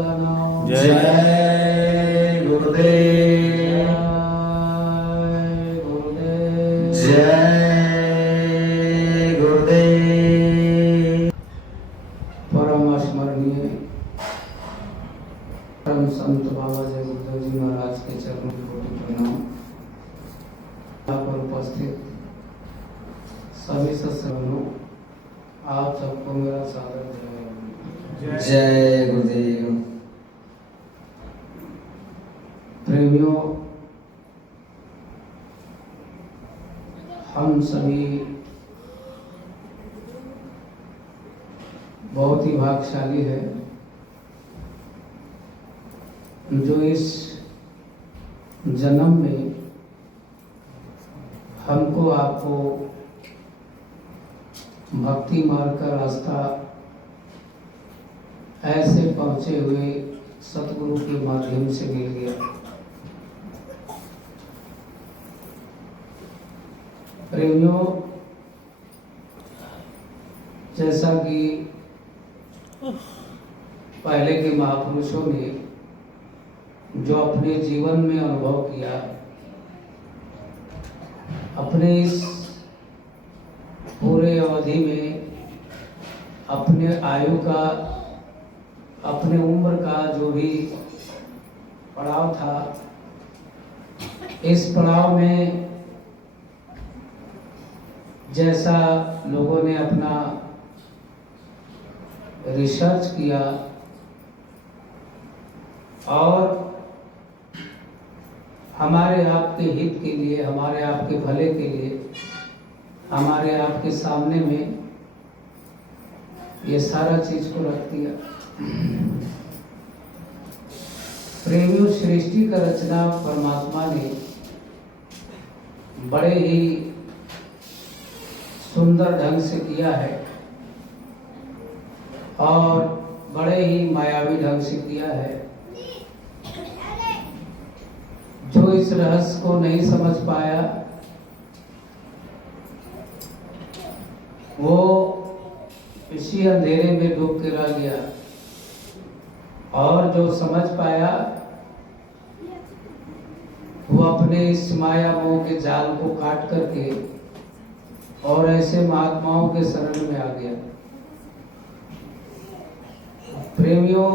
पालन। जय गुरुदेव। जय गुरुदेव। परम स्मरणीय परम संत बाबा जय गुरुदेव जी महाराज के चरणों की कोटि प्रणाम। यहाँ पर उपस्थित सभी सत्संगों, आप सबको मेरा सादर जय। जय गुरुदेव। प्रेमियों, हम सभी बहुत ही भाग्यशाली है जो इस जन्म में हमको आपको भक्ति मार्ग का रास्ता ऐसे पहुंचे हुए सतगुरु के माध्यम से मिल गया। प्रेमियों, जैसा कि पहले के महापुरुषों ने जो अपने जीवन में अनुभव किया, अपने इस पूरे अवधि में अपने आयु का, अपने उम्र का जो भी पड़ाव था, इस पड़ाव में जैसा लोगों ने अपना रिसर्च किया और हमारे आपके हित के लिए, हमारे आपके भले के लिए, हमारे आपके सामने में ये सारा चीज को रख दिया। प्रेमियों, सृष्टि का रचना परमात्मा ने बड़े ही सुंदर ढंग से किया है और बड़े ही मायावी ढंग से किया है। जो इस रहस्य को नहीं समझ पाया वो इसी अंधेरे में डूब के रह गया, और जो समझ पाया वो अपने इस माया मोह के जाल को काट करके और ऐसे महात्माओं के शरण में आ गया। प्रेमियों,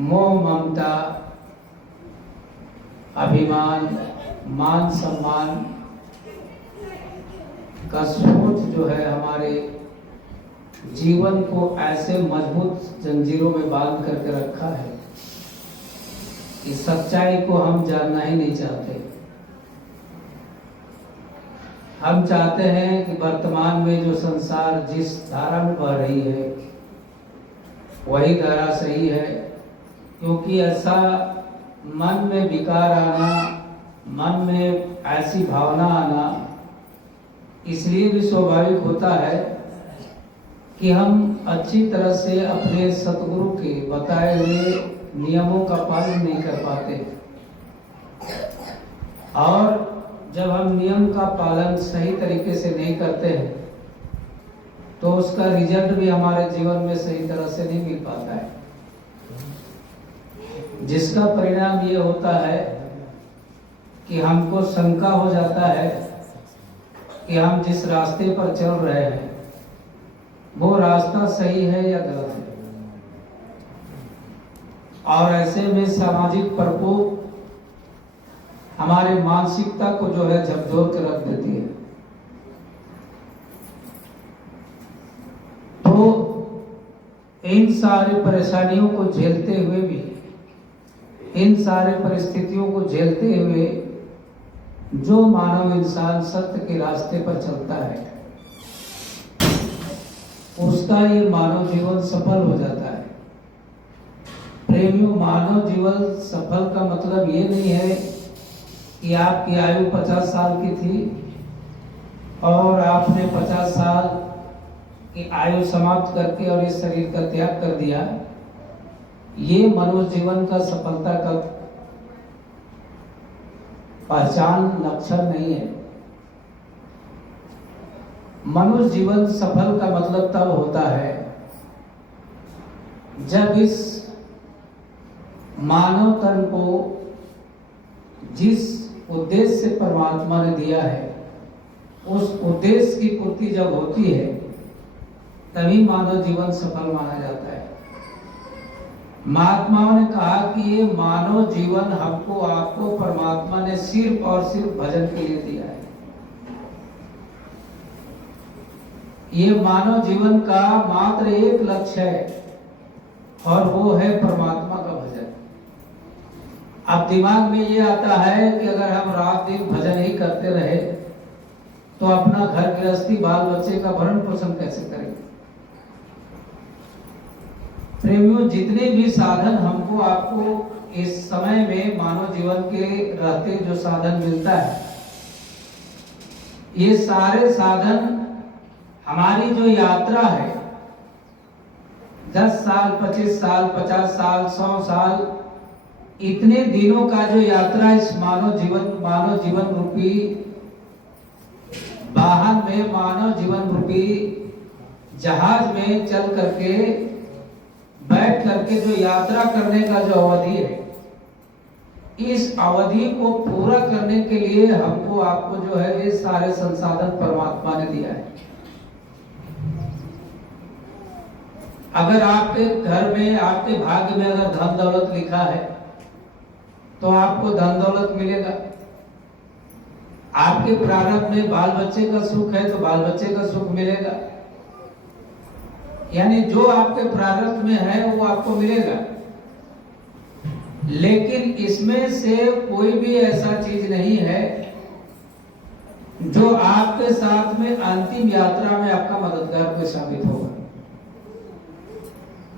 मोह, ममता, अभिमान, मान सम्मान का सोच जो है हमारे जीवन को ऐसे मजबूत जंजीरों में बांध करके रखा है कि सच्चाई को हम जानना ही नहीं चाहते। हम चाहते हैं कि वर्तमान में जो संसार जिस धारा में बह रही है वही धारा सही है, क्योंकि ऐसा मन में विकार आना, मन में ऐसी भावना आना इसलिए भी स्वाभाविक होता है कि हम अच्छी तरह से अपने सतगुरु के बताए हुए नियमों का पालन नहीं कर पाते, और जब हम नियम का पालन सही तरीके से नहीं करते हैं तो उसका रिजल्ट भी हमारे जीवन में सही तरह से नहीं मिल पाता है, जिसका परिणाम ये होता है कि हमको शंका हो जाता है कि हम जिस रास्ते पर चल रहे हैं वो रास्ता सही है या गलत है। और ऐसे में सामाजिक प्रकोप हमारे मानसिकता को जो है झकझोर के रख देती है। तो इन सारी परेशानियों को झेलते हुए भी, इन सारे परिस्थितियों को झेलते हुए जो मानव इंसान सत्य के रास्ते पर चलता है उसका ये मानव जीवन सफल हो जाता है। प्रेमियों, मानव जीवन सफल का मतलब ये नहीं है कि आपकी आयु 50 साल की थी और आपने 50 साल की आयु समाप्त करके और इस शरीर का त्याग कर दिया। ये मनुष्य जीवन का सफलता का पहचान लक्षण नहीं है। मनुष्य जीवन सफल का मतलब तब होता है जब इस मानव तन को जिस उद्देश्य से परमात्मा ने दिया है उस उद्देश्य की पूर्ति जब होती है तभी मानव जीवन सफल माना जाता है। महात्माओं ने कहा कि ये मानव जीवन हमको आपको परमात्मा ने सिर्फ और सिर्फ भजन के लिए दिया है। ये मानव जीवन का मात्र एक लक्ष्य है और वो है परमात्मा का भजन। अब दिमाग में ये आता है कि अगर हम रात दिन भजन ही करते रहे तो अपना घर गृहस्थी बाल बच्चे का भरण पोषण कैसे करेंगे। प्रेमियों, जितने भी साधन हमको आपको इस समय में मानव जीवन के रहते जो साधन मिलता है, ये सारे साधन हमारी जो यात्रा है 10 साल 25 साल 50 साल 100 साल इतने दिनों का जो यात्रा इस मानव जीवन रूपी वाहन में, मानव जीवन रूपी जहाज में चल करके बैठ करके जो यात्रा करने का जो अवधि है, इस अवधि को पूरा करने के लिए हमको आपको जो है ये सारे संसाधन परमात्मा ने दिया है। अगर आपके घर में, आपके भाग्य में अगर धन दौलत लिखा है तो आपको धन दौलत मिलेगा। आपके प्रारब्ध में बाल बच्चे का सुख है तो बाल बच्चे का सुख मिलेगा। यानी जो आपके प्रारब्ध में है वो आपको मिलेगा। लेकिन इसमें से कोई भी ऐसा चीज नहीं है जो आपके साथ में अंतिम यात्रा में आपका मददगार कोई साबित होगा।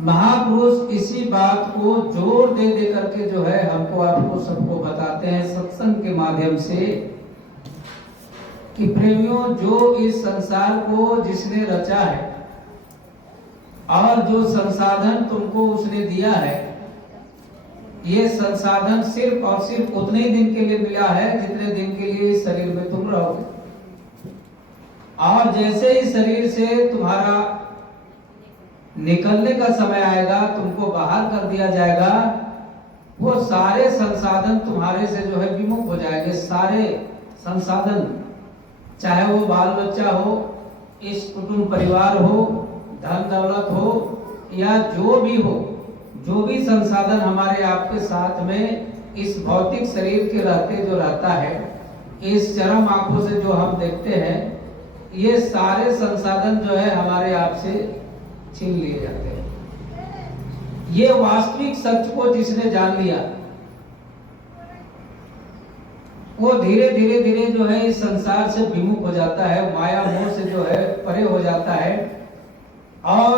महापुरुष इसी बात को जोर दे दे करके जो है हमको आपको सबको बताते हैं सत्संग के माध्यम से कि प्रेमियों, जो इस संसार को जिसने रचा है और जो संसाधन तुमको उसने दिया है, ये संसाधन सिर्फ और सिर्फ उतने ही दिन के लिए मिला है जितने दिन के लिए इस शरीर में तुम रहोगे। और जैसे ही शरीर से तुम्हारा निकलने का समय आएगा, तुमको बाहर कर दिया जाएगा, वो सारे संसाधन तुम्हारे से जो है विमुख हो जाएंगे। सारे संसाधन, चाहे वो बाल बच्चा हो, इस कुटुंब परिवार हो, धन दौलत हो या जो भी हो, जो भी संसाधन हमारे आपके साथ में इस भौतिक शरीर के रहते जो रहता है, इस चरम आंखों से जो हम देखते हैं, ये सारे संसाधन जो है हमारे आपसे छीन लिए जाते हैं। ये वास्तविक सच को जिसने जान लिया वो धीरे धीरे धीरे जो है इस संसार से विमुख हो जाता है, माया मोह से जो है परे हो जाता है और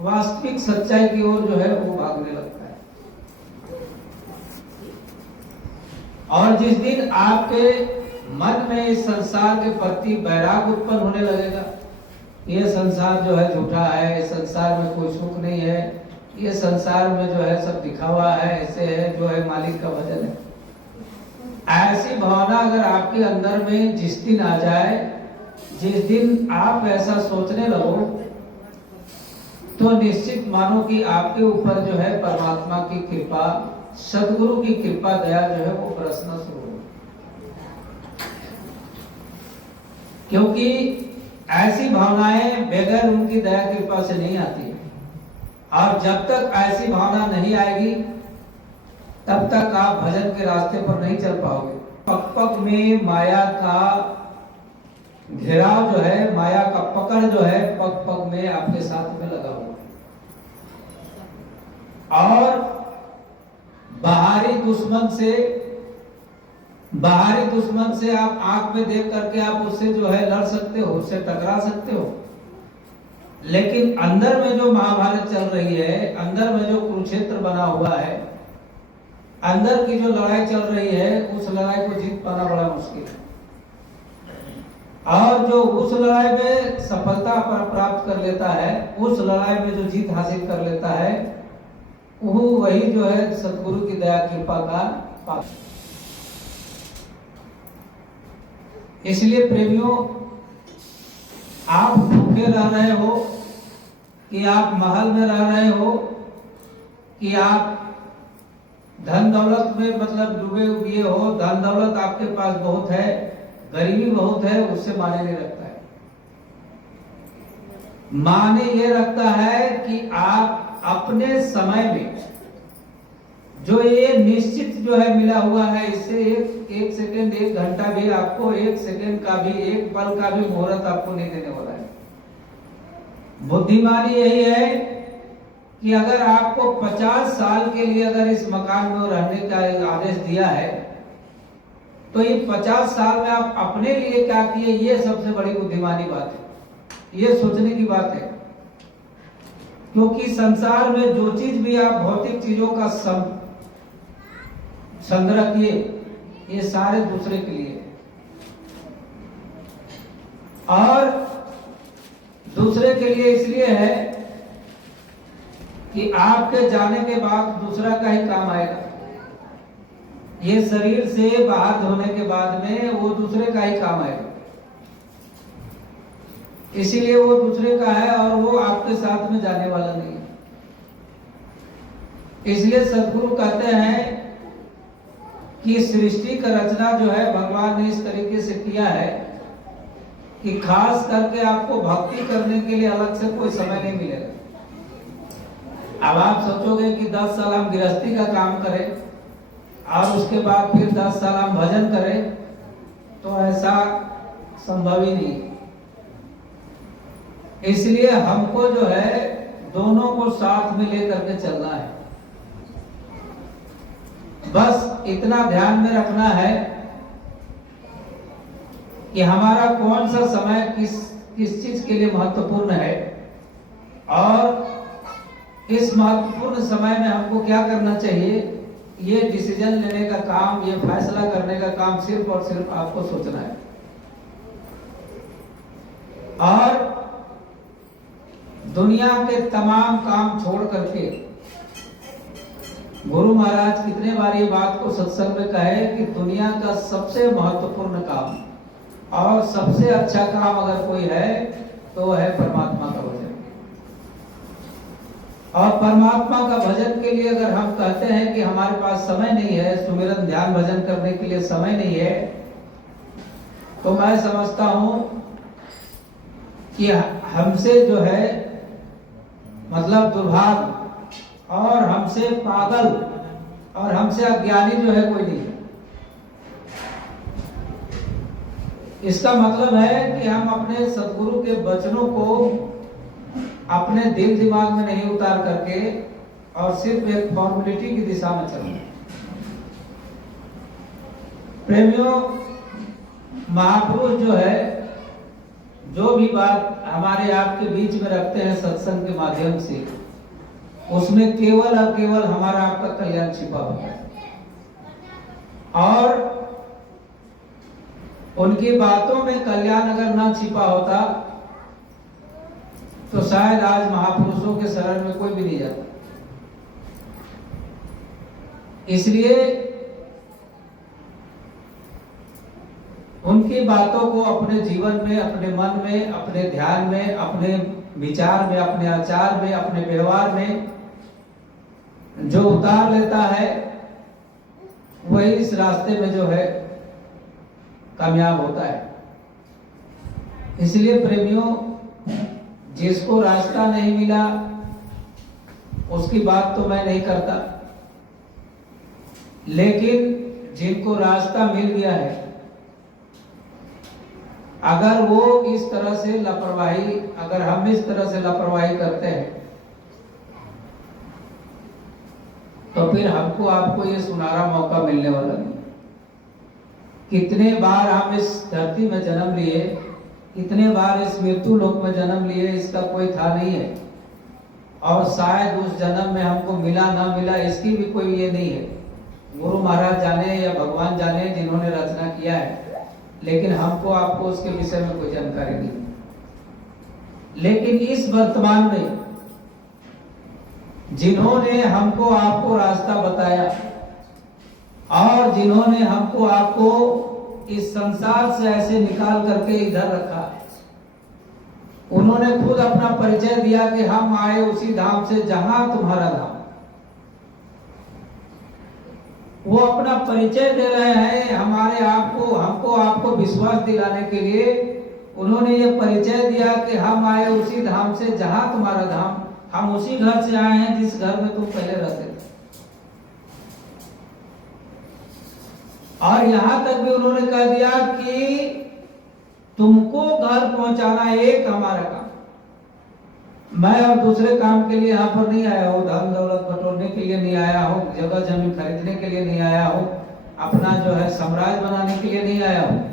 वास्तविक सच्चाई की ओर जो है वो भागने लगता है। और जिस दिन आपके मन में इस संसार के प्रति वैराग उत्पन्न होने लगेगा, ये संसार जो है झूठा है, इस संसार में कोई सुख नहीं है, ये संसार में जो है सब दिखावा है, ऐसे है, जो है मालिक का भजन है, ऐसी भावना अगर आपके अंदर में जिस दिन आ जाए, जिस दिन आप ऐसा सोचने लगो, तो निश्चित मानो कि आपके ऊपर जो है परमात्मा की कृपा, सदगुरु की कृपा दया जो है वो बरसना शुरू हो। क्योंकि ऐसी भावनाएं बगैर उनकी दया कृपा से नहीं आती, और जब तक ऐसी भावना नहीं आएगी तब तक आप भजन के रास्ते पर नहीं चल पाओगे। पग पग में माया का घेराव जो है, माया का पकड़ जो है पग पग में आपके साथ में लगा हुआ, और बाहरी दुश्मन से आप आंख में देख करके आप उससे जो है लड़ सकते हो, उससे टकरा सकते हो, लेकिन अंदर में जो महाभारत चल रही है, अंदर में जो कुरुक्षेत्र बना हुआ है, अंदर की जो लड़ाई चल रही है, उस लड़ाई को जीत पाना बड़ा मुश्किल है। और जो उस लड़ाई में सफलता प्राप्त कर लेता है, उस लड़ाई में जो जीत हासिल कर लेता है, वो वही जो है सतगुरु की दया कृपा का पात्र। इसलिए प्रेमियों, आप भूखे रह रहे हो कि आप महल में रह रहे हो कि आप धन दौलत में मतलब डूबे हुए हो, धन दौलत आपके पास बहुत है, गरीबी बहुत है, उससे माने नहीं रखता है। माने ये रखता है कि आप अपने समय में जो ये निश्चित जो है मिला हुआ है, इससे एक सेकंड, एक घंटा भी आपको, एक सेकंड का भी, एक पल का भी मुहूर्त आपको नहीं देने वाला है। बुद्धिमानी यही है कि अगर आपको 50 साल के लिए अगर इस मकान में रहने का आदेश दिया है, तो ये 50 साल में आप अपने लिए क्या किए, ये सबसे बड़ी बुद्धिमानी बात है, ये सोचने की बात है। क्योंकि संसार में जो चीज भी आप भौतिक चीजों का संग्रह किए, ये सारे दूसरे के लिए, और दूसरे के लिए इसलिए है कि आपके जाने के बाद दूसरा का ही काम आएगा। ये शरीर से बाहर धोने के बाद में वो दूसरे का ही काम आएगा, इसीलिए वो दूसरे का है और वो आपके साथ में जाने वाला नहीं है। इसलिए सदगुरु कहते हैं कि सृष्टि का रचना जो है भगवान ने इस तरीके से किया है कि खास करके आपको भक्ति करने के लिए अलग से कोई समय नहीं मिलेगा। अब आप सोचोगे कि 10 साल हम गृहस्थी का काम करें और उसके बाद फिर 10 साल हम भजन करें, तो ऐसा संभव ही नहीं। इसलिए हमको जो है दोनों को साथ में लेकर के चलना है। बस इतना ध्यान में रखना है कि हमारा कौन सा समय किस चीज के लिए महत्वपूर्ण है, और इस महत्वपूर्ण समय में हमको क्या करना चाहिए, ये डिसीजन लेने का काम, ये फैसला करने का काम सिर्फ और सिर्फ आपको सोचना है। और दुनिया के तमाम काम छोड़ करके, गुरु महाराज कितने बार ये बात को सत्संग में कहे कि दुनिया का सबसे महत्वपूर्ण काम और सबसे अच्छा काम अगर कोई है तो है परमात्मा का भजन। और परमात्मा का भजन के लिए अगर हम कहते हैं कि हमारे पास समय नहीं है, सुमिरन ध्यान भजन करने के लिए समय नहीं है, तो मैं समझता हूं कि हमसे जो है मतलब दुर्भाग्य और हमसे पागल और हमसे अज्ञानी जो है कोई नहीं है। इसका मतलब है कि हम अपने सदगुरु के वचनों को अपने दिल दिमाग में नहीं उतार करके और सिर्फ एक फॉर्मेलिटी की दिशा में चल रहे हैं। प्रेमियों, महापुरुष जो है जो भी बात हमारे आपके बीच में रखते हैं सत्संग के माध्यम से, उसमें केवल और केवल हमारा आपका कल्याण छिपा होता है। और उनकी बातों में कल्याण अगर ना छिपा होता तो शायद आज महापुरुषों के शरण में कोई भी नहीं जाता। इसलिए उनकी बातों को अपने जीवन में, अपने मन में, अपने ध्यान में, अपने विचार में, अपने आचार में, अपने व्यवहार में जो उतार लेता है वही इस रास्ते में जो है कामयाब होता है। इसलिए प्रेमियों, जिसको रास्ता नहीं मिला उसकी बात तो मैं नहीं करता, लेकिन जिनको रास्ता मिल गया है, अगर वो इस तरह से लापरवाही, अगर हम इस तरह से लापरवाही करते हैं, तो फिर हमको आपको ये सुनहरा मौका मिलने वाला नहीं। कितने बार हम इस धरती में जन्म लिए, कितने बार इस मृत्यु लोक में जन्म लिए, इसका कोई था नहीं है। और शायद उस जन्म में हमको मिला ना मिला इसकी भी कोई ये नहीं है। गुरु महाराज जाने या भगवान जाने जिन्होंने रचना किया है, लेकिन हमको आपको उसके विषय में कोई जानकारी नहीं। लेकिन इस वर्तमान में जिन्होंने हमको आपको रास्ता बताया और जिन्होंने हमको आपको इस संसार से ऐसे निकाल करके इधर रखा, उन्होंने खुद अपना परिचय दिया कि हम आए उसी धाम से जहां तुम्हारा धाम। वो अपना परिचय दे रहे हैं हमारे हमको आपको विश्वास दिलाने के लिए। उन्होंने ये परिचय दिया कि हम आए उसी धाम से जहां तुम्हारा धाम, हम उसी घर से आए हैं जिस घर में तुम पहले रहते थे। और यहां तक भी उन्होंने कह दिया कि तुमको घर पहुंचाना एक हमारा काम, मैं और दूसरे काम के लिए यहाँ पर नहीं आया हूँ, धन दौलत बटोरने के लिए नहीं आया हूँ, जगह जमीन खरीदने के लिए नहीं आया हूँ, अपना जो है साम्राज्य बनाने के लिए नहीं आया हूँ।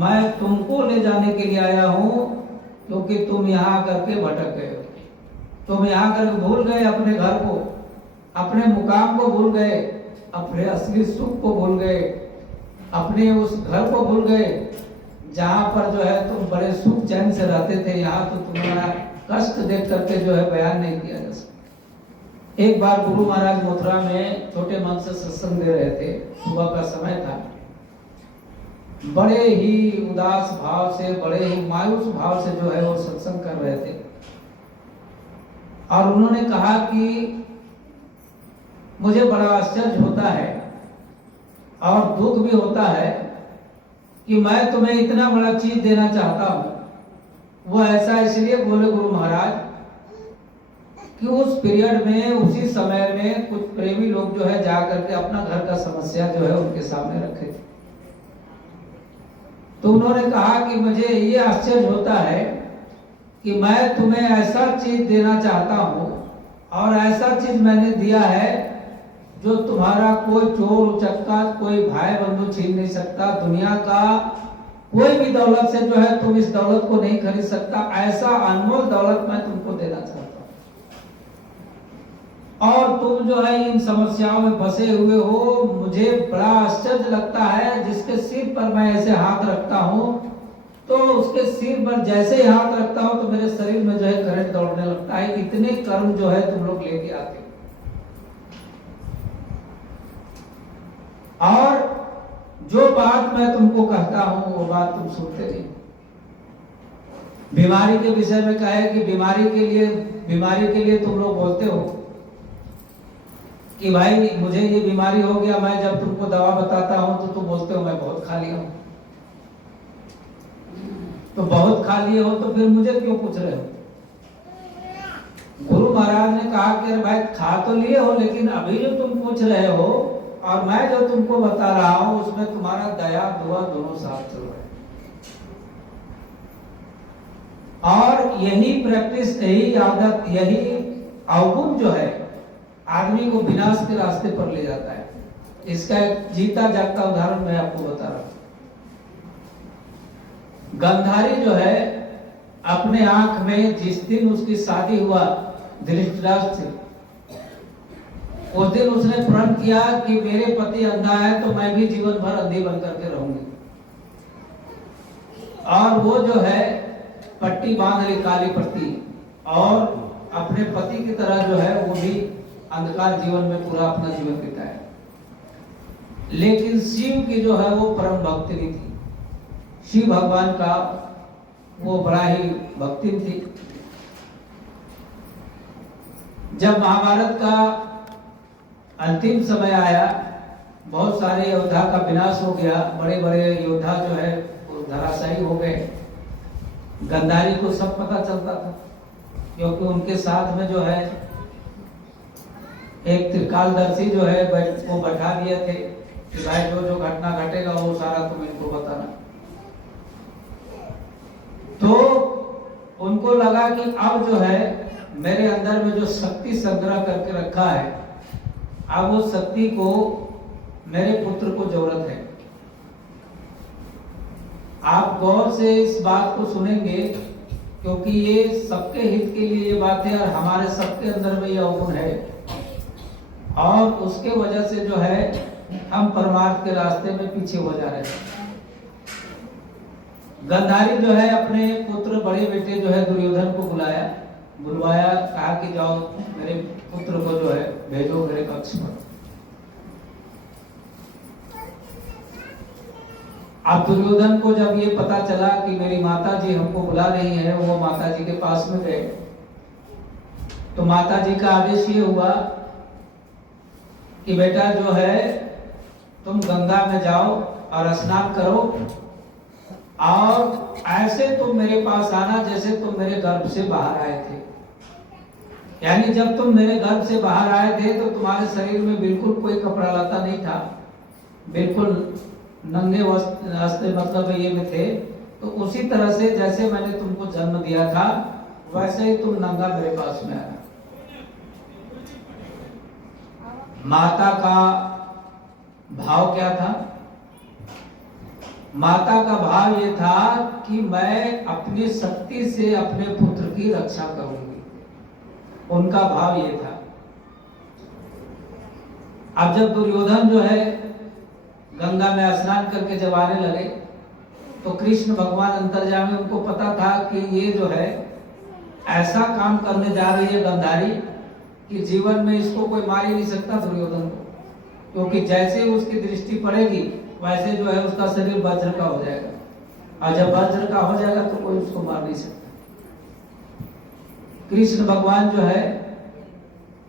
मैं तुमको ले जाने के लिए आया हूँ, क्योंकि तुम यहाँ करके भटक गए हो, तुम यहाँ करके भूल गए अपने घर को, अपने मुकाम को भूल गए, अपने असली सुख को भूल गए, अपने उस घर को भूल गए जहाँ पर जो है तुम बड़े सुख चैन से रहते थे। यहाँ तो तुम्हारा कष्ट देख करके जो है बयान नहीं किया जा सकता। एक बार गुरु महाराज मथुरा में छोटे मन से सत्संग दे रहे थे, सुबह का समय था, बड़े ही उदास भाव से, बड़े ही मायूस भाव से जो है वो सत्संग कर रहे थे। और उन्होंने कहा कि मुझे बड़ा आश्चर्य होता है और दुख भी होता है कि मैं तुम्हें इतना बड़ा चीज देना चाहता हूं। वो ऐसा इसलिए बोले गुरु महाराज कि उस पीरियड में, उसी समय में कुछ प्रेमी लोग जो है जाकर के अपना घर का समस्या जो है उनके सामने रखे थे। तो उन्होंने कहा कि मुझे ये आश्चर्य होता है कि मैं तुम्हें ऐसा चीज देना चाहता हूं और ऐसा चीज मैंने दिया है जो तुम्हारा कोई चोर उचक्का, कोई भाई बंधु छीन नहीं सकता, दुनिया का कोई भी दौलत से जो है तुम इस दौलत को नहीं खरीद सकता। ऐसा अनमोल दौलत मैं तुमको देना चाहता हूं और तुम जो है इन समस्याओं में फंसे हुए हो। मुझे बड़ा आश्चर्य लगता है, जिसके सिर पर मैं ऐसे हाथ रखता हूं तो उसके सिर पर जैसे ही हाथ रखता हूं तो मेरे शरीर में जो है करंट दौड़ने लगता है। इतने कर्म जो है तुम लोग लेके आते हो और जो बात मैं तुमको कहता हूं वो बात तुम सुनते नहीं। बीमारी के विषय में कहे कि बीमारी के लिए तुम लोग बोलते हो कि भाई मुझे ये बीमारी हो गया, मैं जब तुमको दवा बताता हूं तो तुम बोलते हो मैं बहुत खा लिया हूं। तो बहुत खा लिए हो तो फिर मुझे क्यों पूछ रहे हो? गुरु महाराज ने कहा कि अरे भाई खा तो लिए हो, लेकिन अभी जो तुम पूछ रहे हो और मैं जो तुमको बता रहा हूं उसमें तुम्हारा दया दुआ दोनों साथ चल रहे हैं। और यही प्रैक्टिस, यही आदत, यही अवगुण जो है आदमी को विनाश के रास्ते पर ले जाता है। इसका एक जीता जागता उदाहरण मैं आपको बता रहा हूं। गंधारी जो है अपने आंख में जिस दिन उसकी शादी हुआ धृतराष्ट्र से, उस दिन उसने प्रण किया कि मेरे पति अंधा है तो मैं भी जीवन भर अंधी बन करके रहूंगी। और वो जो है पट्टी बांध ली, काली पट्टी, और अपने पति की तरह जो है वो भी अंधकार जीवन में पूरा अपना जीवन बिताया। लेकिन शिव की जो है वो परम भक्ति नहीं थी, शिव भगवान का वो बड़ा ही भक्ति थी। जब महाभारत का अंतिम समय आया, बहुत सारे योद्धा का विनाश हो गया, बड़े बड़े योद्धा जो है वो धराशायी हो गए। गंधारी को सब पता चलता था, क्योंकि उनके साथ में जो है एक त्रिकालदर्शी जो है वो बैठा दिए थे कि भाई जो जो घटना घटेगा वो सारा तुम इनको बताना। तो उनको लगा कि अब जो है मेरे अंदर में जो शक्ति संग्रह करके रखा है, अब वो शक्ति को मेरे पुत्र को जरूरत है। आप गौर से इस बात को सुनेंगे, क्योंकि ये सबके हित के लिए ये बात है और हमारे सबके अंदर में यह अवगुण है, और उसके वजह से जो है हम परमार्थ के रास्ते में पीछे हो जा रहे हैं। गंधारी जो है अपने पुत्र बड़े बेटे जो है दुर्योधन को बुलवाया, कहा कि जाओ मेरे पुत्र को जो है भेजो मेरे कक्ष पर। अब दुर्योधन को जब ये पता चला कि मेरी माता जी हमको बुला रही है, वो माता जी के पास में गए। तो माता जी का आदेश ये हुआ कि बेटा जो है तुम गंगा में जाओ और स्नान करो और ऐसे तुम मेरे पास आना जैसे तुम मेरे गर्भ से बाहर आए थे। यानी जब तुम मेरे गर्भ से बाहर आए थे तो तुम्हारे शरीर में बिल्कुल कोई कपड़ा लता नहीं था, बिल्कुल नंगे वस्त्र मतलब ये में थे। तो उसी तरह से जैसे मैंने तुमको जन्म दिया था वैसे ही तुम नंगा मेरे पास में आना। माता का भाव क्या था? माता का भाव ये था कि मैं अपनी शक्ति से अपने पुत्र की रक्षा करूंगी, उनका भाव ये था। अब जब दुर्योधन जो है गंगा में स्नान करके जब आने लगे तो कृष्ण भगवान अंतर्यामी, उनको पता था कि ये जो है ऐसा काम करने जा रही है गांधारी कि जीवन में इसको कोई मार ही नहीं सकता दुर्योधन को, क्योंकि जैसे उसकी दृष्टि पड़ेगी वैसे जो है उसका शरीर वज्र का हो जाएगा और जब वज्र का हो जाएगा तो कोई उसको मार नहीं सकता। कृष्ण भगवान जो है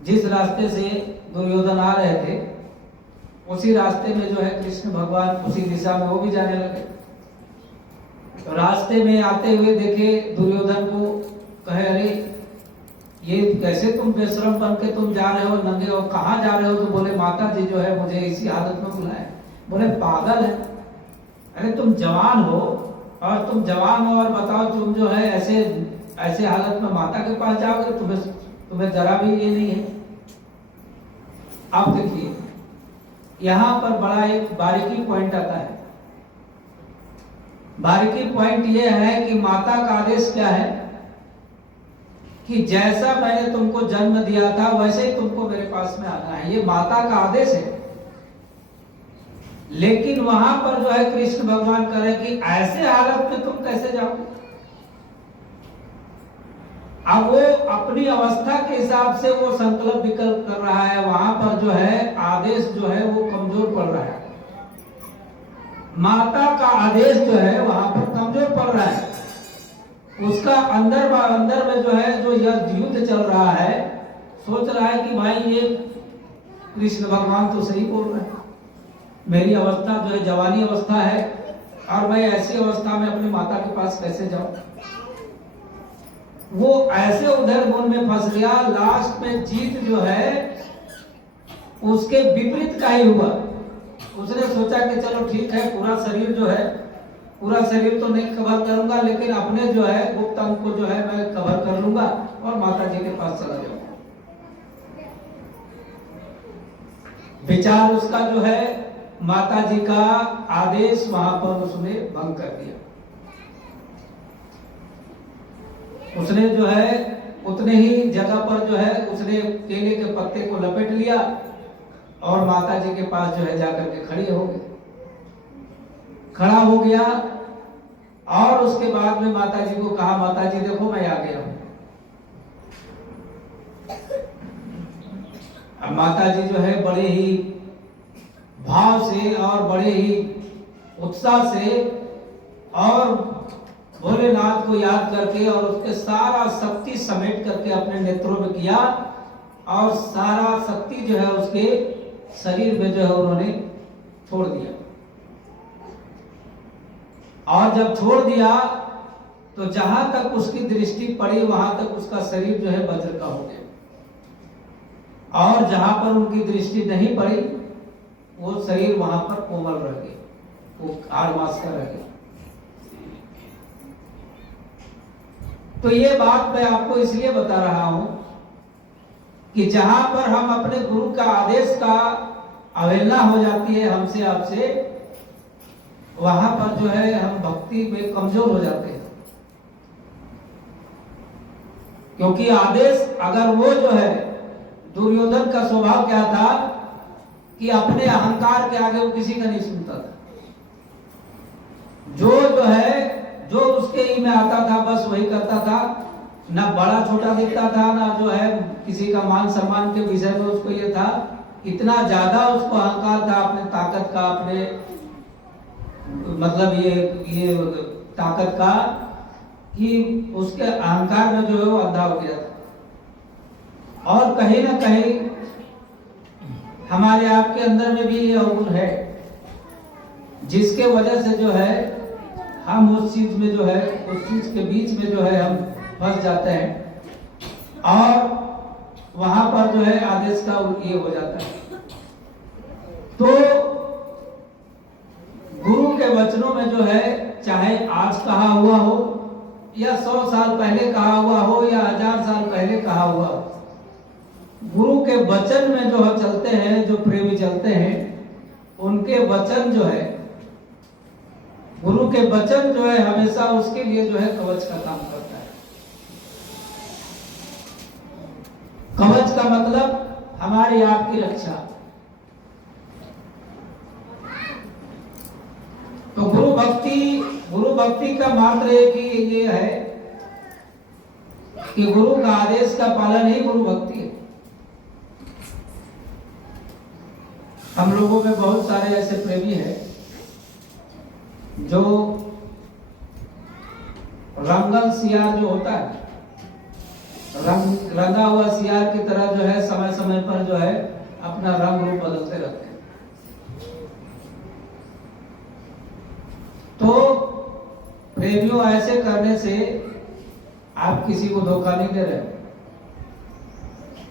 जिस रास्ते से दुर्योधन आ रहे थे उसी रास्ते में जो है कृष्ण भगवान उसी दिशा में वो भी जाने लगे। तो रास्ते में आते हुए देखे दुर्योधन को, कहे अरे ये कैसे तुम बेशरम बन के तुम जा रहे हो नंगे, और कहाँ जा रहे हो? तो बोले माता जी जो है मुझे इसी हालत में बुलाए। बोले पागल है, अरे तुम जवान हो और तुम जवान हो और बताओ तुम जो है ऐसे हालत में माता के पास जाओगे? तुम्हें जरा भी ये नहीं है। अब देखिए यहाँ पर बड़ा एक बारीकी पॉइंट आता है। बारीकी पॉइंट ये है कि माता का आदेश क्या है कि जैसा मैंने तुमको जन्म दिया था वैसे ही तुमको मेरे पास में आना है, ये माता का आदेश है। लेकिन वहां पर जो है कृष्ण भगवान कह रहे कि ऐसे हालत में तुम कैसे जाओगे? अब वो अपनी अवस्था के हिसाब से वो संकल्प विकल्प कर रहा है, वहां पर जो है आदेश जो है वो कमजोर पड़ रहा है। माता का आदेश जो है वहां पर कमजोर पड़ रहा है। उसका अंदर में जो है जो यह युद्ध चल रहा है, सोच रहा है कि भाई ये कृष्ण भगवान तो सही बोल रहे हैं, मेरी अवस्था जो है जवानी अवस्था है और मैं ऐसी अवस्था में अपनी माता के पास कैसे जाऊं? वो ऐसे उधर गुण में फंस गया। लास्ट में जीत जो है उसके विपरीत का ही हुआ। उसने सोचा कि चलो ठीक है, पूरा शरीर जो है, पूरा शरीर तो नहीं कवर करूंगा लेकिन अपने जो है गुप्त अंग को जो है मैं कवर कर लूंगा और माता जी के पास चला जाऊंगा। विचार उसका जो है माता जी का आदेश वहां पर उसने भंग कर दिया। उसने जो है उतने ही जगह पर जो है उसने केले के पत्ते को लपेट लिया और माता जी के पास जो है जाकर के खड़ा हो गया और उसके बाद में माता जी को कहा, माता जी देखो मैं आ गया हूं। अब माता जी जो है बड़े ही भाव से और बड़े ही उत्साह से और भोलेनाथ को याद करके और उसके सारा शक्ति समेट करके अपने नेत्रों में किया और सारा शक्ति जो है उसके शरीर में जो है उन्होंने छोड़ दिया। और जब छोड़ दिया तो जहां तक उसकी दृष्टि पड़ी वहां तक उसका शरीर जो है वज्र का हो गया और जहां पर उनकी दृष्टि नहीं पड़ी वो शरीर वहां पर कोमल रह गया, वो हाड़ मांस का रह गया। तो ये बात मैं आपको इसलिए बता रहा हूं कि जहां पर हम अपने गुरु का आदेश का अवहेलना हो जाती है हमसे आपसे, वहां पर जो है हम भक्ति में कमजोर हो जाते हैं। क्योंकि आदेश अगर वो जो है दुर्योधन का स्वभाव क्या था कि अपने अहंकार के आगे वो किसी का नहीं सुनता था। जो है जो उसके ही में आता था बस वही करता था, ना बड़ा छोटा दिखता था, ना जो है किसी का मान सम्मान के विषय में उसको ये था। इतना ज्यादा उसको अहंकार था अपने ताकत का, अपने मतलब ये ताकत का, कि उसके अहंकार में जो है वो अंधा हो गया था। और कहीं ना कहीं हमारे आपके अंदर में भी ये गुण है जिसके वजह से जो है हम उस चीज में जो है उस चीज के बीच में जो है हम फंस जाते हैं और वहां पर जो है आदेश का ये हो जाता है। तो गुरु के वचनों में जो है चाहे आज कहा हुआ हो या 100 साल पहले कहा हुआ हो या 1000 साल पहले कहा हुआ हो, गुरु के वचन में जो चलते हैं, जो प्रेमी चलते हैं, उनके वचन जो है, गुरु के वचन जो है हमेशा उसके लिए जो है कवच का काम करता है। कवच का मतलब हमारी आपकी रक्षा। तो गुरु भक्ति का मात्र एक ही ये है कि गुरु का आदेश का पालन ही गुरु भक्ति है। हम लोगों में बहुत सारे ऐसे प्रेमी हैं जो रंगल सियार जो होता है, रंगा हुआ सियार की तरह जो है समय समय पर जो है अपना रंग रूप बदलते रहते हैं। तो प्रेमियों, ऐसे करने से आप किसी को धोखा नहीं दे रहे हो,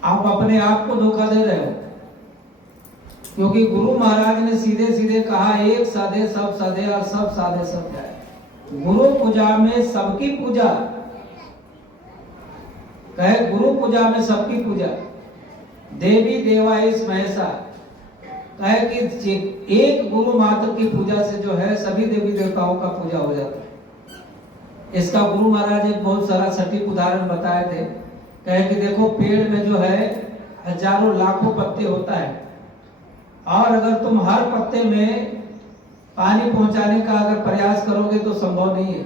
आप अपने आप को धोखा दे रहे हो। क्योंकि गुरु महाराज ने सीधे सीधे कहा, एक साधे सब साधे और सब साधे सब जाए। गुरु पूजा में सबकी पूजा, कहे गुरु पूजा में सबकी पूजा, देवी देवाईश महेशा, कहे कि एक गुरु मात्र की पूजा से जो है सभी देवी देवताओं का पूजा हो जाता है। इसका गुरु महाराज एक बहुत सारा सटीक उदाहरण बताए थे। कहे कि देखो, पेड़ में जो है हजारों लाखों पत्ते होता है और अगर तुम हर पत्ते में पानी पहुंचाने का अगर प्रयास करोगे तो संभव नहीं है,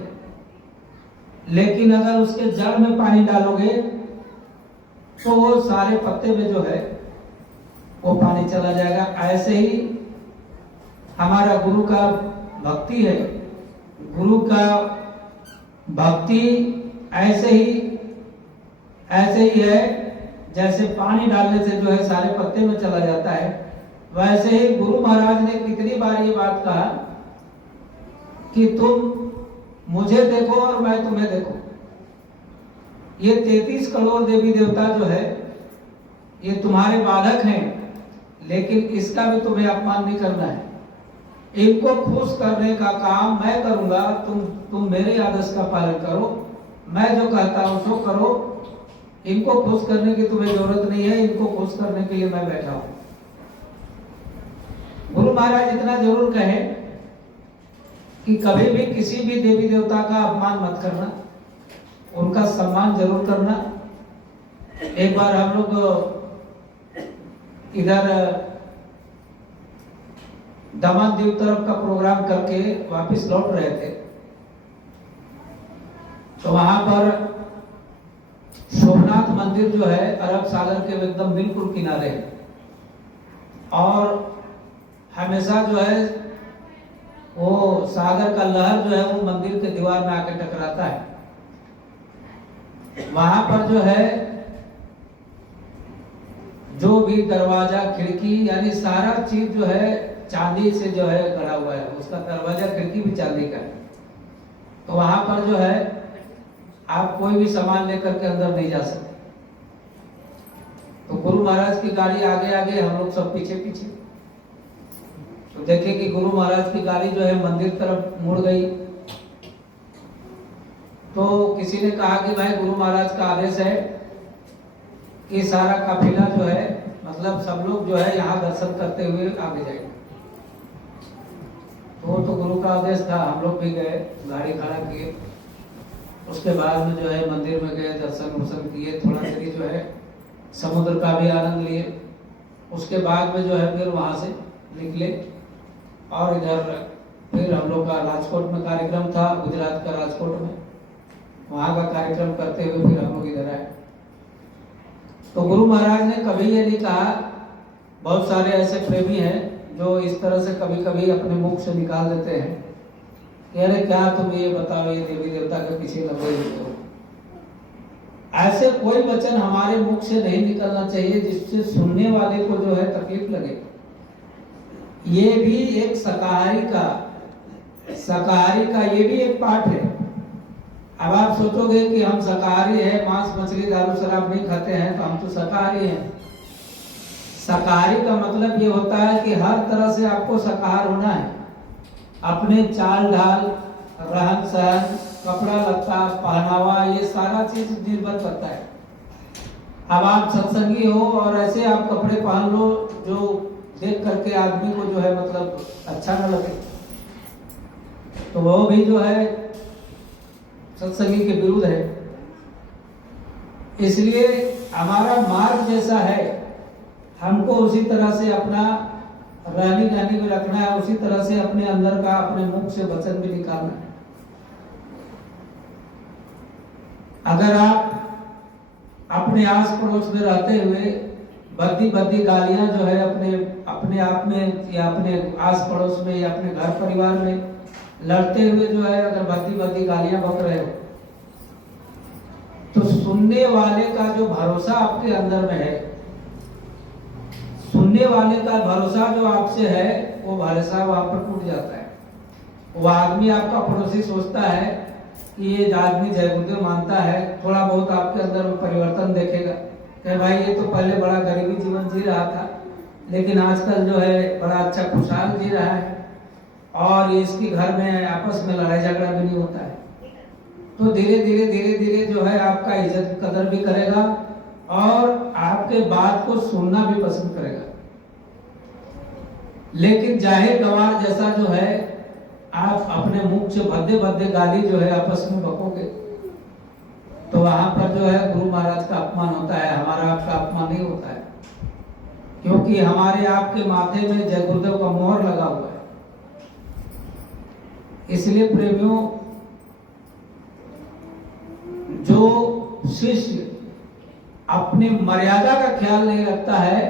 लेकिन अगर उसके जड़ में पानी डालोगे तो वो सारे पत्ते में जो है वो पानी चला जाएगा। ऐसे ही हमारा गुरु का भक्ति है, गुरु का भक्ति ऐसे ही है जैसे पानी डालने से जो है सारे पत्ते में चला जाता है। वैसे ही गुरु महाराज ने कितनी बार ये बात कहा कि तुम मुझे देखो और मैं तुम्हें देखो। ये 33 करोड़ देवी देवता जो है ये तुम्हारे बालक हैं, लेकिन इसका भी तुम्हें अपमान नहीं करना है। इनको खुश करने का काम मैं करूंगा, तुम मेरे आदेश का पालन करो, मैं जो कहता हूं सो करो। इनको खुश करने की तुम्हें जरूरत नहीं है, इनको खुश करने के लिए मैं बैठा हूं। गुरु महाराज इतना जरूर कहे कि कभी भी किसी भी देवी देवता का अपमान मत करना, उनका सम्मान जरूर करना। एक बार हम लोग इधर दमन दीव तरफ का प्रोग्राम करके वापस लौट रहे थे, तो वहां पर सोमनाथ मंदिर जो है अरब सागर के एकदम बिल्कुल किनारे है और हमेशा जो है वो सागर का लहर जो है वो मंदिर के दीवार में आके टकराता है। वहां पर जो है जो भी दरवाजा खिड़की यानी सारा चीज जो है चांदी से जो है गढ़ा हुआ है, उसका दरवाजा खिड़की भी चांदी का है। तो वहां पर जो है आप कोई भी सामान लेकर के अंदर नहीं जा सकते। तो गुरु महाराज की गाड़ी आगे आगे, हम लोग सब पीछे पीछे। तो देखे कि गुरु महाराज की गाड़ी जो है मंदिर तरफ मुड़ गई। तो किसी ने कहा कि भाई गुरु महाराज का आदेश है कि सारा काफिला जो है, मतलब सब लोग जो है यहाँ दर्शन करते हुए आगे जाएंगे। तो गुरु का आदेश था, हम लोग भी गए, गाड़ी खड़ा किए, उसके बाद में जो है मंदिर में गए, दर्शन वर्शन किए, थोड़ा देरी जो है समुद्र का भी आनंद लिए। उसके बाद में जो है फिर वहां से निकले और इधर फिर हम लोग का राजकोट में कार्यक्रम था, गुजरात का राजकोट में, वहां का कार्यक्रम करते हुए फिर हम लोग इधर आए। तो गुरु महाराज ने कभी ये नहीं कहा, बहुत सारे ऐसे प्रेमी हैं जो इस तरह से कभी कभी अपने मुख से निकाल देते हैं कि अरे क्या तुम ये बताओ, ये देवी देवता के पीछे लगे हो। ऐसे कोई वचन हमारे मुख से नहीं निकलना चाहिए जिससे सुनने वाले को जो है तकलीफ लगे। ये भी एक शाकाहारी का शाकाहारी का ये भी एक पार्ट है। अब आप सोचोगे कि हम शाकाहारी हैं, मांस मछली दारू शराब नहीं खाते हैं, तो हम तो शाकाहारी हैं। शाकाहारी का मतलब ये होता है कि हर तरह से आपको शाकाहार होना है। अपने चाल ढाल, रहन सहन, कपड़ा लत्ता, पहनावा, ये सारा चीज निर्भर करता है। अब आप सत्संगी हो और ऐसे आप कपड़े पहन लो जो देख करके आदमी को जो है मतलब अच्छा ना लगे, तो वो भी जो है सत्संगी के विरुद्ध है। इसलिए हमारा मार्ग जैसा है, हमको उसी तरह से अपना रहनी रहनी भी रखना है, उसी तरह से अपने अंदर का, अपने मुख से वचन भी निकालना है। अगर आप अपने आस पड़ोस में रहते हुए बद्दी बद्दी गालियां जो है अपने आप में या अपने आस पड़ोस में या अपने घर परिवार में लड़ते हुए जो है अगर बद्दी बद्दी गालियां बक रहे हो, तो सुनने वाले का जो भरोसा आपके अंदर में है, सुनने वाले का भरोसा जो आपसे है, वो भरोसा वहां पर टूट जाता है। वो आदमी, आपका पड़ोसी सोचता है कि ये आदमी जय गुरुदेव मानता है, थोड़ा बहुत आपके अंदर में परिवर्तन देखेगा कि भाई ये तो पहले बड़ा गरीबी जीवन जी रहा था, लेकिन आजकल जो है बड़ा अच्छा खुशहाल जी रहा है, और इसके घर में आपस में लड़ाई झगड़ा भी नहीं होता है। तो धीरे धीरे जो है आपका इज्जत कदर भी करेगा और आपके बात को सुनना भी पसंद करेगा। लेकिन जाहिर गवार जैसा जो है आप अपने मुख से भद्दे भद्दे गाली जो है आपस में बकोगे, तो वहां पर जो है गुरु महाराज का अपमान होता है, हमारा आपका अपमान नहीं होता है, क्योंकि हमारे आपके माथे में जय गुरुदेव का मोहर लगा हुआ है। इसलिए प्रेमियों, जो शिष्य अपनी मर्यादा का ख्याल नहीं रखता है,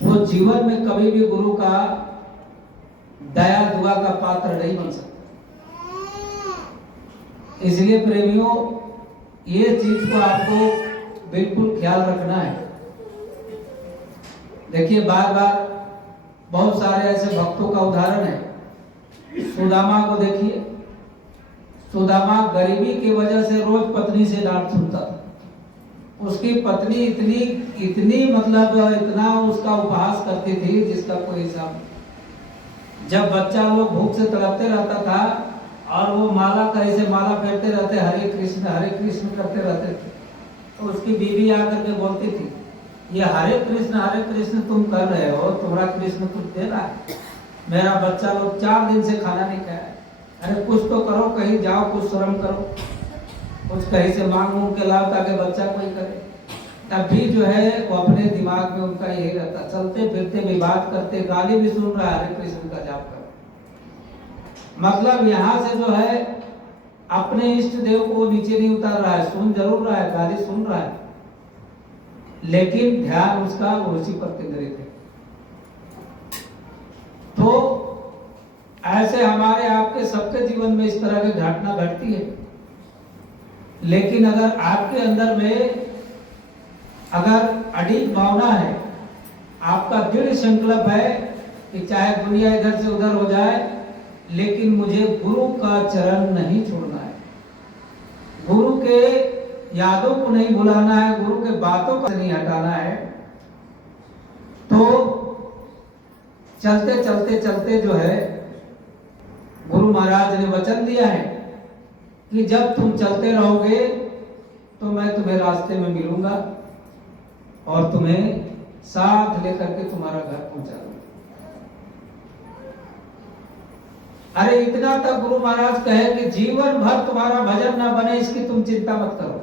वो जीवन में कभी भी गुरु का दया दुआ का पात्र नहीं बन सकता। इसलिए प्रेमियों, ये चीज को आपको बिल्कुल ख्याल रखना है। देखिए, बार बार बहुत सारे ऐसे भक्तों का उदाहरण है। सुदामा को देखिए, सुदामा गरीबी की वजह से रोज पत्नी से डांट सुनता था। उसकी पत्नी इतनी मतलब इतना उसका उपहास करती थी जिसका कोई हिसाब नहीं। जब बच्चा लोग भूख से तड़पते रहता था और वो माला कहीं से माला फेरते रहते, हरे कृष्ण करते रहते थे, तो उसकी बीवी आकर के बोलती थी, ये हरे कृष्ण तुम कर रहे हो, तुम्हारा कृष्ण कुछ दे रहा है? मेरा बच्चा लोग 4 दिन से खाना नहीं खाया, अरे कुछ तो करो, कहीं जाओ, कुछ शर्म करो, कुछ कहीं से मांग के लाओ ताकि बच्चा कोई करे। तब भी जो है वो अपने दिमाग में उनका यही रहता, चलते फिरते भी बात करते, गाली भी सुन रहा है, हरे कृष्ण का जाप कर। मतलब यहाँ से जो है अपने इष्ट देव को नीचे नहीं उतार रहा है, सुन जरूर रहा है, गाली सुन रहा है, लेकिन ध्यान उसका उसी पर केंद्रित है। तो ऐसे हमारे आपके सबके जीवन में इस तरह की घटना घटती है। लेकिन अगर आपके अंदर में अगर अडिग भावना है, आपका दृढ़ संकल्प है कि चाहे दुनिया इधर से उधर हो जाए, लेकिन मुझे गुरु का चरण नहीं छोड़ना है, गुरु के यादों को नहीं भुलाना है, गुरु के बातों को नहीं हटाना है, तो चलते चलते चलते जो है गुरु महाराज ने वचन दिया है कि जब तुम चलते रहोगे तो मैं तुम्हें रास्ते में मिलूंगा और तुम्हें साथ लेकर के तुम्हारा घर पहुंचा दूंगा। अरे इतना तक गुरु महाराज कहे कि जीवन भर तुम्हारा भजन ना बने इसकी तुम चिंता मत करो।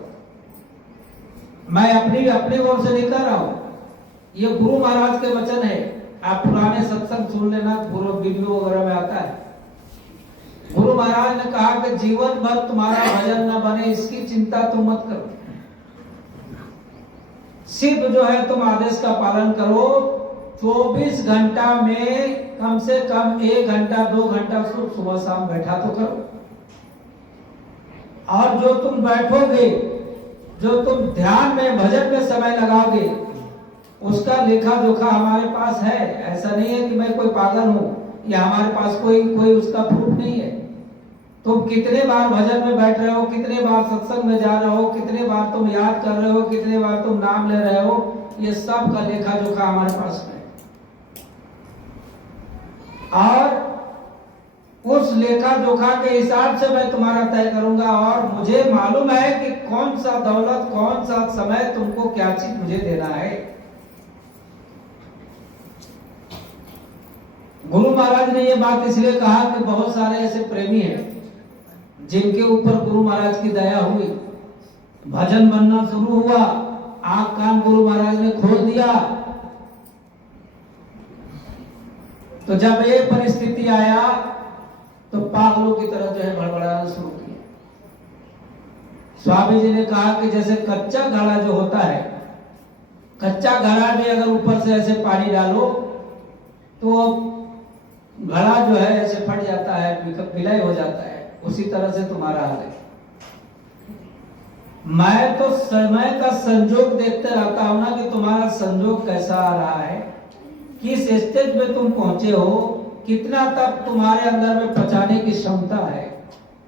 मैं अपनी ओर से नहीं कह रहा हूं, ये गुरु महाराज के वचन है। आप पुराने सत्संग सुन लेना, पूरा वीडियो वगैरह में आता है। गुरु महाराज ने कहा कि जीवन भर तुम्हारा भजन न बने इसकी चिंता तुम मत करो, सिर्फ जो है तुम आदेश का पालन करो। 24 घंटा में कम से कम 1 घंटा 2 घंटा सुबह शाम बैठा तो करो, और जो तुम बैठोगे, जो तुम ध्यान में भजन में समय लगाओगे, उसका लेखा जोखा हमारे पास है। ऐसा नहीं है कि मैं कोई पागल हूं या हमारे पास कोई कोई उसका प्रूफ नहीं है। तुम कितने बार भजन में बैठ रहे हो, कितने बार सत्संग में जा रहे हो, कितने बार तुम याद कर रहे हो, कितने बार तुम नाम ले रहे हो, ये सब का लेखा जोखा हमारे पास में। और उस लेखा जोखा के हिसाब से मैं तुम्हारा तय करूंगा। और मुझे मालूम है कि कौन सा दौलत, कौन सा समय तुमको क्या चीज मुझे देना है। गुरु महाराज ने ये बात इसलिए कहा कि बहुत सारे ऐसे प्रेमी हैं जिनके ऊपर गुरु महाराज की दया हुई, भजन बनना शुरू हुआ, आंख कान गुरु महाराज ने खोल दिया। तो जब ये परिस्थिति आया तो पागलों की तरह जो है बड़बड़ाना शुरू किया। स्वामी जी ने कहा कि जैसे कच्चा घड़ा जो होता है, कच्चा घड़ा में अगर ऊपर से ऐसे पानी डालो तो घड़ा जो है ऐसे फट जाता है, विलय हो जाता है। उसी तरह से तुम्हारा हाल है। मैं तो समय का संजोग देखते रहता हूं ना कि तुम्हारा संजोग कैसा आ रहा है, किस स्टेज में तुम पहुंचे हो, कितना तक तुम्हारे अंदर में पचाने की क्षमता है,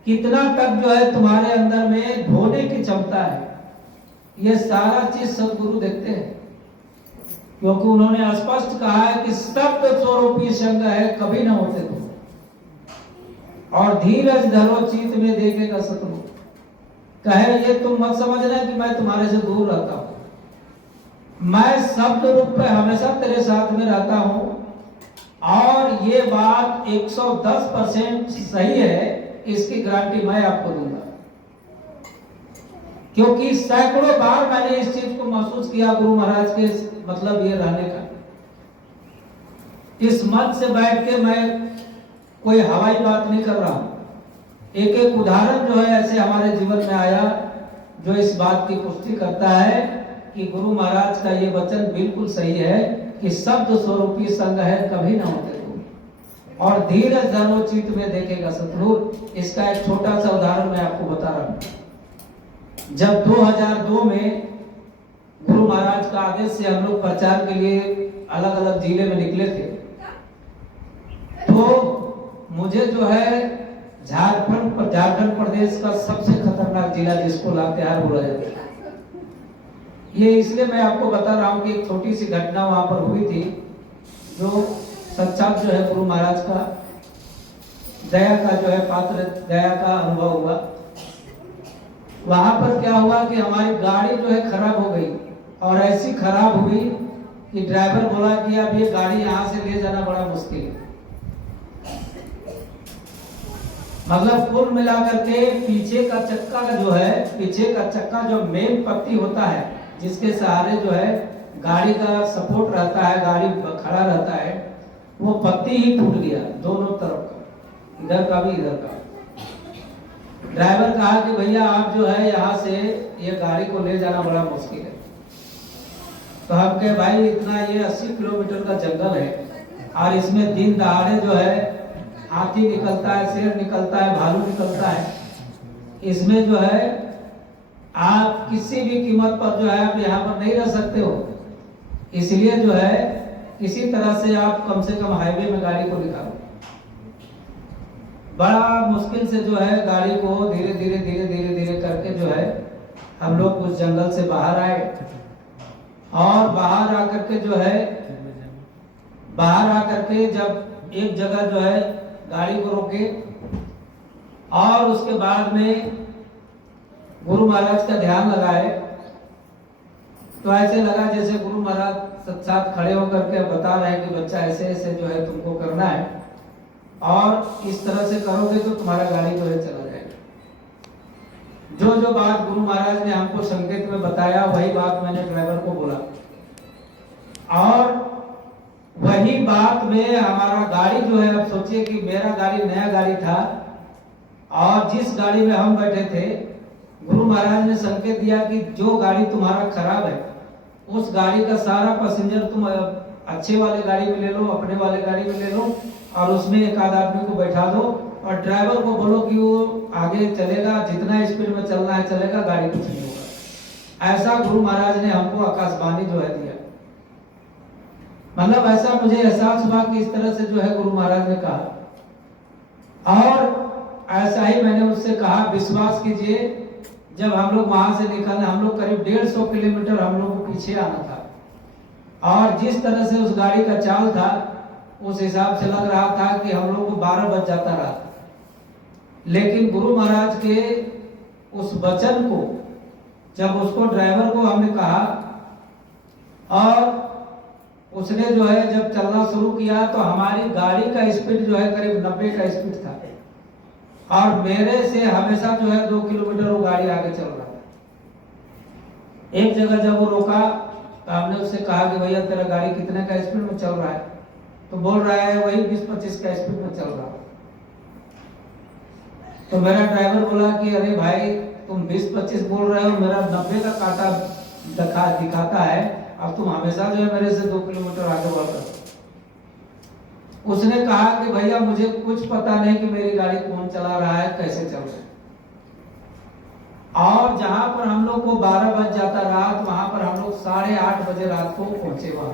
कितना तक जो है तुम्हारे अंदर में ढोने की क्षमता है। ये सारा चीज सदगुरु देखते हैं, क्योंकि उन्होंने स्पष्ट कहा है कि शब्द स्वरूपी संग है, कभी ना होते तुम। और धीरज धरो चित में देखेगा सतगुरु। कहे ये तुम मत समझना कि मैं तुम्हारे से दूर रहता हूं, मैं शब्द रूप में हमेशा तेरे साथ में रहता हूं। और ये बात 110% सही है, इसकी गारंटी मैं आपको दूंगा, क्योंकि सैकड़ों बार मैंने इस चीज को महसूस किया गुरु महाराज के मतलब ये रहने का। इस मंच से बैठ के मैं कोई हवाई बात नहीं कर रहा हूं। एक एक उदाहरण जो है ऐसे हमारे जीवन में आया जो इस बात की पुष्टि करता है कि गुरु महाराज का ये वचन बिल्कुल सही है कि शब्द स्वरूपी संग है, कभी ना होते तुम। और धीरज धरो चित में देखेगा सतगुरु। इसका एक छोटा सा उदाहरण मैं आपको बता रहा हूं। जब 2002 में गुरु महाराज का आदेश से हम लोग प्रचार के लिए अलग अलग जिले में निकले थे, तो मुझे जो है झारखंड प्रदेश का सबसे खतरनाक जिला जिसको लातेहार बोला जाता है, ये इसलिए मैं आपको बता रहा हूं कि एक छोटी सी घटना वहां पर हुई थी जो साक्षात जो है गुरु महाराज का दया का जो है पात्र, दया का अनुभव हुआ। वहां पर क्या हुआ कि हमारी गाड़ी जो है खराब हो गई, और ऐसी खराब हुई कि ड्राइवर बोला कि अब ये गाड़ी यहां से ले जाना बड़ा मुश्किल है। मतलब कुल मिलाकर के पीछे का चक्का जो है, पीछे का चक्का जो मेन पत्ती होता है जिसके सहारे जो है गाड़ी का सपोर्ट रहता है, गाड़ी खड़ा रहता है, वो पत्ती ही टूट गया दोनों तरफ का, इधर का भी इधर का। ड्राइवर कहा कि भैया आप जो है यहाँ से ये गाड़ी को ले जाना बड़ा मुश्किल है। तो हम कहे भाई इतना ये 80 किलोमीटर का जंगल है और इसमें दिन दहाड़े जो है हाथी निकलता है, शेर निकलता है, भालू निकलता है, इसमें जो है आप किसी भी कीमत पर जो है आप यहाँ पर नहीं रह सकते हो। इसलिए जो है किसी तरह से आप कम से कम हाईवे में गाड़ी को निकालो। बड़ा मुश्किल से जो है गाड़ी को धीरे धीरे धीरे धीरे धीरे करके जो है हम लोग उस जंगल से बाहर आए, और बाहर आकर के जो है बाहर आकर के जब एक जगह जो है गाड़ी को रोके, और उसके बाद में गुरु महाराज का ध्यान लगाए, तो ऐसे लगा जैसे गुरु महाराज साथ खड़े होकर के बता रहे हैं कि बच्चा ऐसे ऐसे जो है तुमको करना है, और इस तरह से करोगे तो तुम्हारा गाड़ी जो है चला जाएगा। जो जो बात गुरु महाराज ने हमको संकेत में बताया वही बात मैंने ड्राइवर को बोला, और वही बात में हमारा गाड़ी जो है, अब सोचिए कि मेरा गाड़ी नया गाड़ी था, और जिस गाड़ी में हम बैठे थे गुरु महाराज ने संकेत दिया कि जो गाड़ी तुम्हारा खराब है उस गाड़ी का सारा पैसेंजर तुम अच्छे वाले गाड़ी में ले लो, अपने वाले गाड़ी में ले लो, और उसमें एक आध आदमी को बैठा दो, और ड्राइवर को बोलो कि वो आगे चलेगा, जितना स्पीड में चलना है चलेगा, गाड़ी कुछ नहीं होगा। ऐसा गुरु महाराज ने हमको आकाशवाणी जो है दिया। मतलब ऐसा मुझे एहसास हुआ कि इस तरह से जो है गुरु महाराज ने कहा। और ऐसा ही मैंने उससे कहा, विश्वास कीजिए जब हम लोग वहां से निकले, हम लोग करीब 150 किलोमीटर हम लोग को पीछे आना था, और जिस तरह से उस गाड़ी का चाल था उस हिसाब से लग रहा था कि हम लोग को 12 बज जाता रहा। लेकिन गुरु महाराज के उस वचन को जब उसको ड्राइवर को हमने कहा और उसने जो है जब चलना शुरू किया तो हमारी गाड़ी का स्पीड जो है करीब 90 का स्पीड था, और मेरे से हमेशा जो है 2 किलोमीटर वो गाड़ी आगे चल रहा था। एक जगह जब वो रोका तो हमने उससे कहा कि भैया तेरा गाड़ी कितने का स्पीड में चल रहा है, तो बोल रहा है वही 20-25 का स्पीड में चल रहा है। तो मेरा ड्राइवर बोला कि अरे भाई तुम 20-25 बोल रहे हो, मेरा 90 का कांटा दिखाता है, अब तुम हमेशा जो है मेरे से 2 किलोमीटर आगे बढ़ रहे हो। उसने कहा कि भैया मुझे कुछ पता नहीं कि मेरी गाड़ी कौन चला रहा है, कैसे चल रहा है। और जहां पर हम लोग को 12 बज जाता रात, वहां पर हम लोग 8:30 बजे रात को पहुंचे वहां।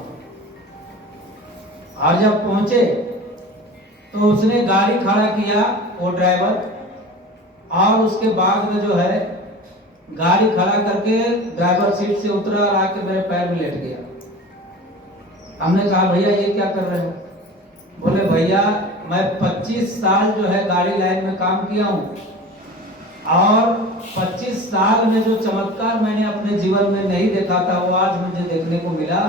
और जब पहुंचे तो उसने गाड़ी खड़ा किया वो ड्राइवर, और उसके बाद में जो है गाड़ी खड़ा करके ड्राइवर सीट से उतरा और आके मेरे पैर में लेट गया। हमने कहा भैया ये क्या कर रहे हो? बोले भैया मैं 25 साल जो है गाड़ी लाइन में काम किया हूं, और 25 साल में जो चमत्कार मैंने अपने जीवन में नहीं देखा था वो आज मुझे देखने को मिला।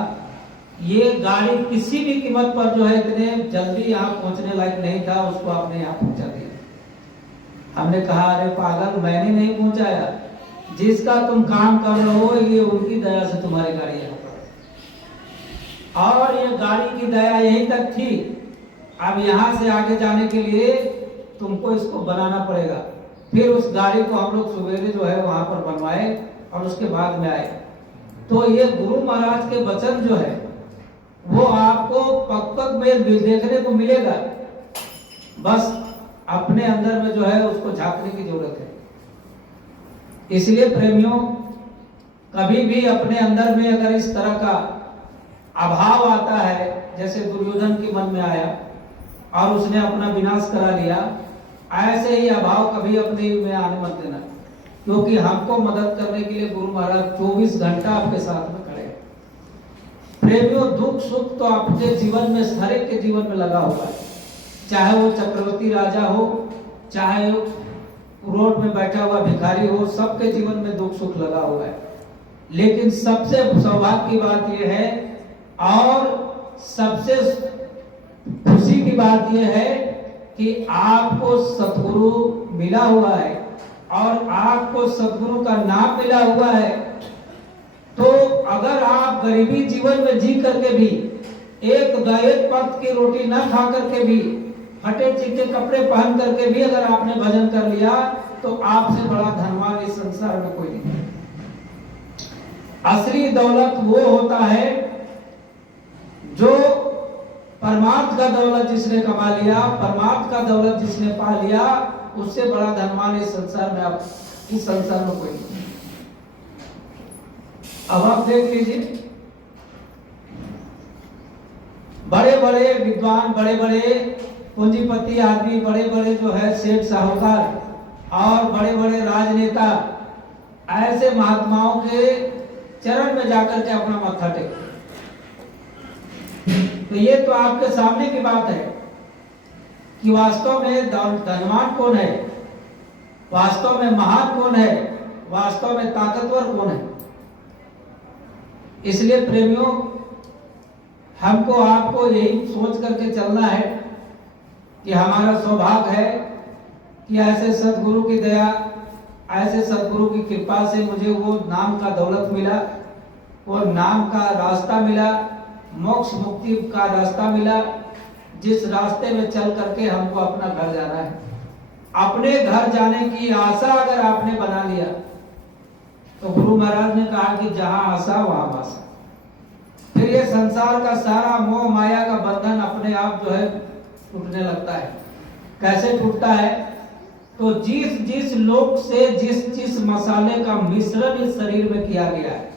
ये गाड़ी किसी भी कीमत पर जो है इतने जल्दी यहाँ पहुंचने लायक नहीं था, उसको आपने यहाँ पहुंचा दिया। हमने कहा अरे पागल, मैंने नहीं पहुंचाया, जिसका तुम काम कर रहे हो ये उनकी दया से तुम्हारी गाड़ी यहाँ पर, और ये गाड़ी की दया यहीं तक थी। अब यहाँ से आगे जाने के लिए तुमको इसको बनाना पड़ेगा। फिर उस गाड़ी को हम लोग सवेरे जो है वहां पर बनवाए और उसके बाद में आए। तो ये गुरु महाराज के वचन जो है वो आपको पग में देखने को मिलेगा, बस अपने अंदर में जो है उसको झांकने की जरूरत है। इसलिए प्रेमियों, कभी भी अपने अंदर में अगर इस तरह का अभाव आता है जैसे दुर्योधन के मन में आया और उसने अपना विनाश करा लिया, ऐसे ही अभाव कभी अपने में आने मत देना, क्योंकि हमको मदद करने के लिए गुरु महाराज 24 घंटा आपके साथ में खड़े हैं। प्रेमियों, दुख सुख तो आपके जीवन में, हर एक के जीवन में लगा हुआ है, चाहे वो चक्रवर्ती राजा हो, चाहे रोड में बैठा हुआ भिखारी हो, सबके जीवन में दुख सुख लगा हुआ है। लेकिन सबसे सौभाग्य की बात यह है और सबसे खुशी की बात यह है कि आपको सतगुरु मिला हुआ है, और आपको सतगुरु का नाम मिला हुआ है। तो अगर आप गरीबी जीवन में जी करके भी, एक वक्त की रोटी ना खा करके भी, फटे चिट्टे कपड़े पहन करके भी अगर आपने भजन कर लिया, तो आपसे बड़ा धनवान इस संसार में कोई नहीं। असली दौलत वो होता है जो परमार्थ का दौलत जिसने कमा लिया, परमार्थ का दौलत जिसने पा लिया, उससे बड़ा धनवान इस संसार में कोई नहीं। अब आप देख लीजिए, बड़े बड़े विद्वान, बड़े बड़े पूंजीपति आदमी, बड़े बड़े जो है सेठ साहूकार और बड़े बड़े राजनेता, ऐसे महात्माओं के चरण में जाकर के अपना माथा टेकते। तो ये तो आपके सामने की बात है कि वास्तव में धनवान कौन है, वास्तव में महान कौन है, वास्तव में ताकतवर कौन है। इसलिए प्रेमियों, हमको आपको यही सोच करके चलना है कि हमारा सौभाग्य है कि ऐसे सदगुरु की दया, ऐसे सदगुरु की कृपा से मुझे वो नाम का दौलत मिला, वो नाम का रास्ता मिला, मोक्ष मुक्ति का रास्ता मिला, जिस रास्ते में चल करके हमको अपना घर जाना है। अपने घर जाने की आशा अगर आपने बना लिया तो गुरु महाराज ने कहा कि जहां आशा वहां वासा। फिर ये संसार का सारा मोह माया का बंधन अपने आप जो है टूटने लगता है। कैसे टूटता है? तो जिस जिस लोक से जिस जिस मसाले का मिश्रण इस शरीर में किया गया है,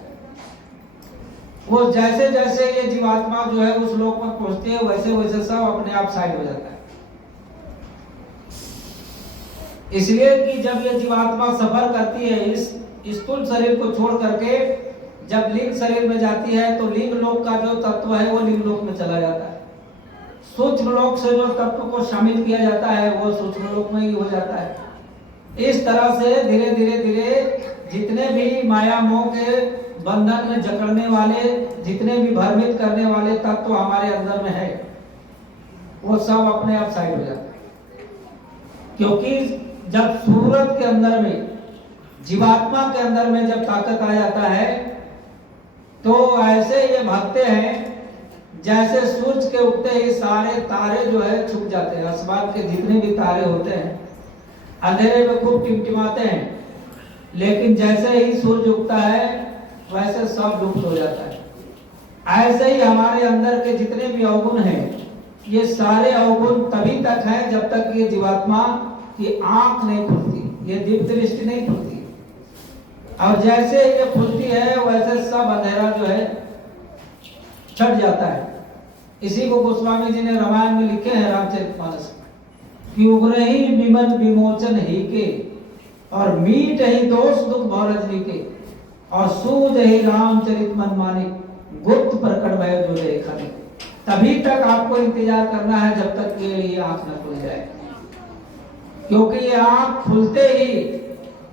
वो जैसे जैसे ये जीवात्मा जो है उस लोक में पहुंचती है वैसे वैसे सब अपने आप साइड हो जाता है। इसलिए कि जब ये जीवात्मा सफर करती है इस स्थूल शरीर को छोड़ करके जब लिंग शरीर में जाती है तो लिंग लोक का जो तत्व है वो लिंग लोक में चला जाता है। सूक्ष्म लोक से जो तत्व को शामिल किया जाता है वो सूक्ष्म लोक में ही हो जाता है। इस तरह से धीरे धीरे धीरे जितने भी माया मोह के बंधन में जकड़ने वाले, जितने भी भ्रमित करने वाले तत्व हमारे अंदर में है वो सब अपने आप साइड हो जाते हैं। क्योंकि जब सूरत के अंदर में, जीवात्मा के अंदर में जब ताकत आ जाता है तो ऐसे ये भागते हैं जैसे सूरज के उगते ही सारे तारे जो है छुप जाते हैं। आसमान के जितने भी तारे होते हैं अंधेरे में खूब टिमटिमाते हैं, लेकिन जैसे ही सूरज उगता है वैसे सब लुप्त हो जाता है। ऐसे ही हमारे अंदर के जितने भी अवगुण हैं ये सारे अवगुण तभी तक हैं जब तक ये जीवात्मा की आंख नहीं खुलती, ये दिव्य दृष्टि नहीं खुलती। और जैसे ये खुलती है वैसे सब अंधेरा जो है छट जाता है। इसी को गोस्वामी जी ने रामायण में लिखे हैं रामचरितमानस कि उग्रही विमल विमोचन ही के और मीट ही दोष दुख भौरजनी के और सूझ ही रामचरित मन मानिक गुप्त प्रकट भय जो देखा नहीं। तभी तक आपको इंतजार करना है जब तक कि ये आंख न खुल जाए, क्योंकि ये आंख खुलते ही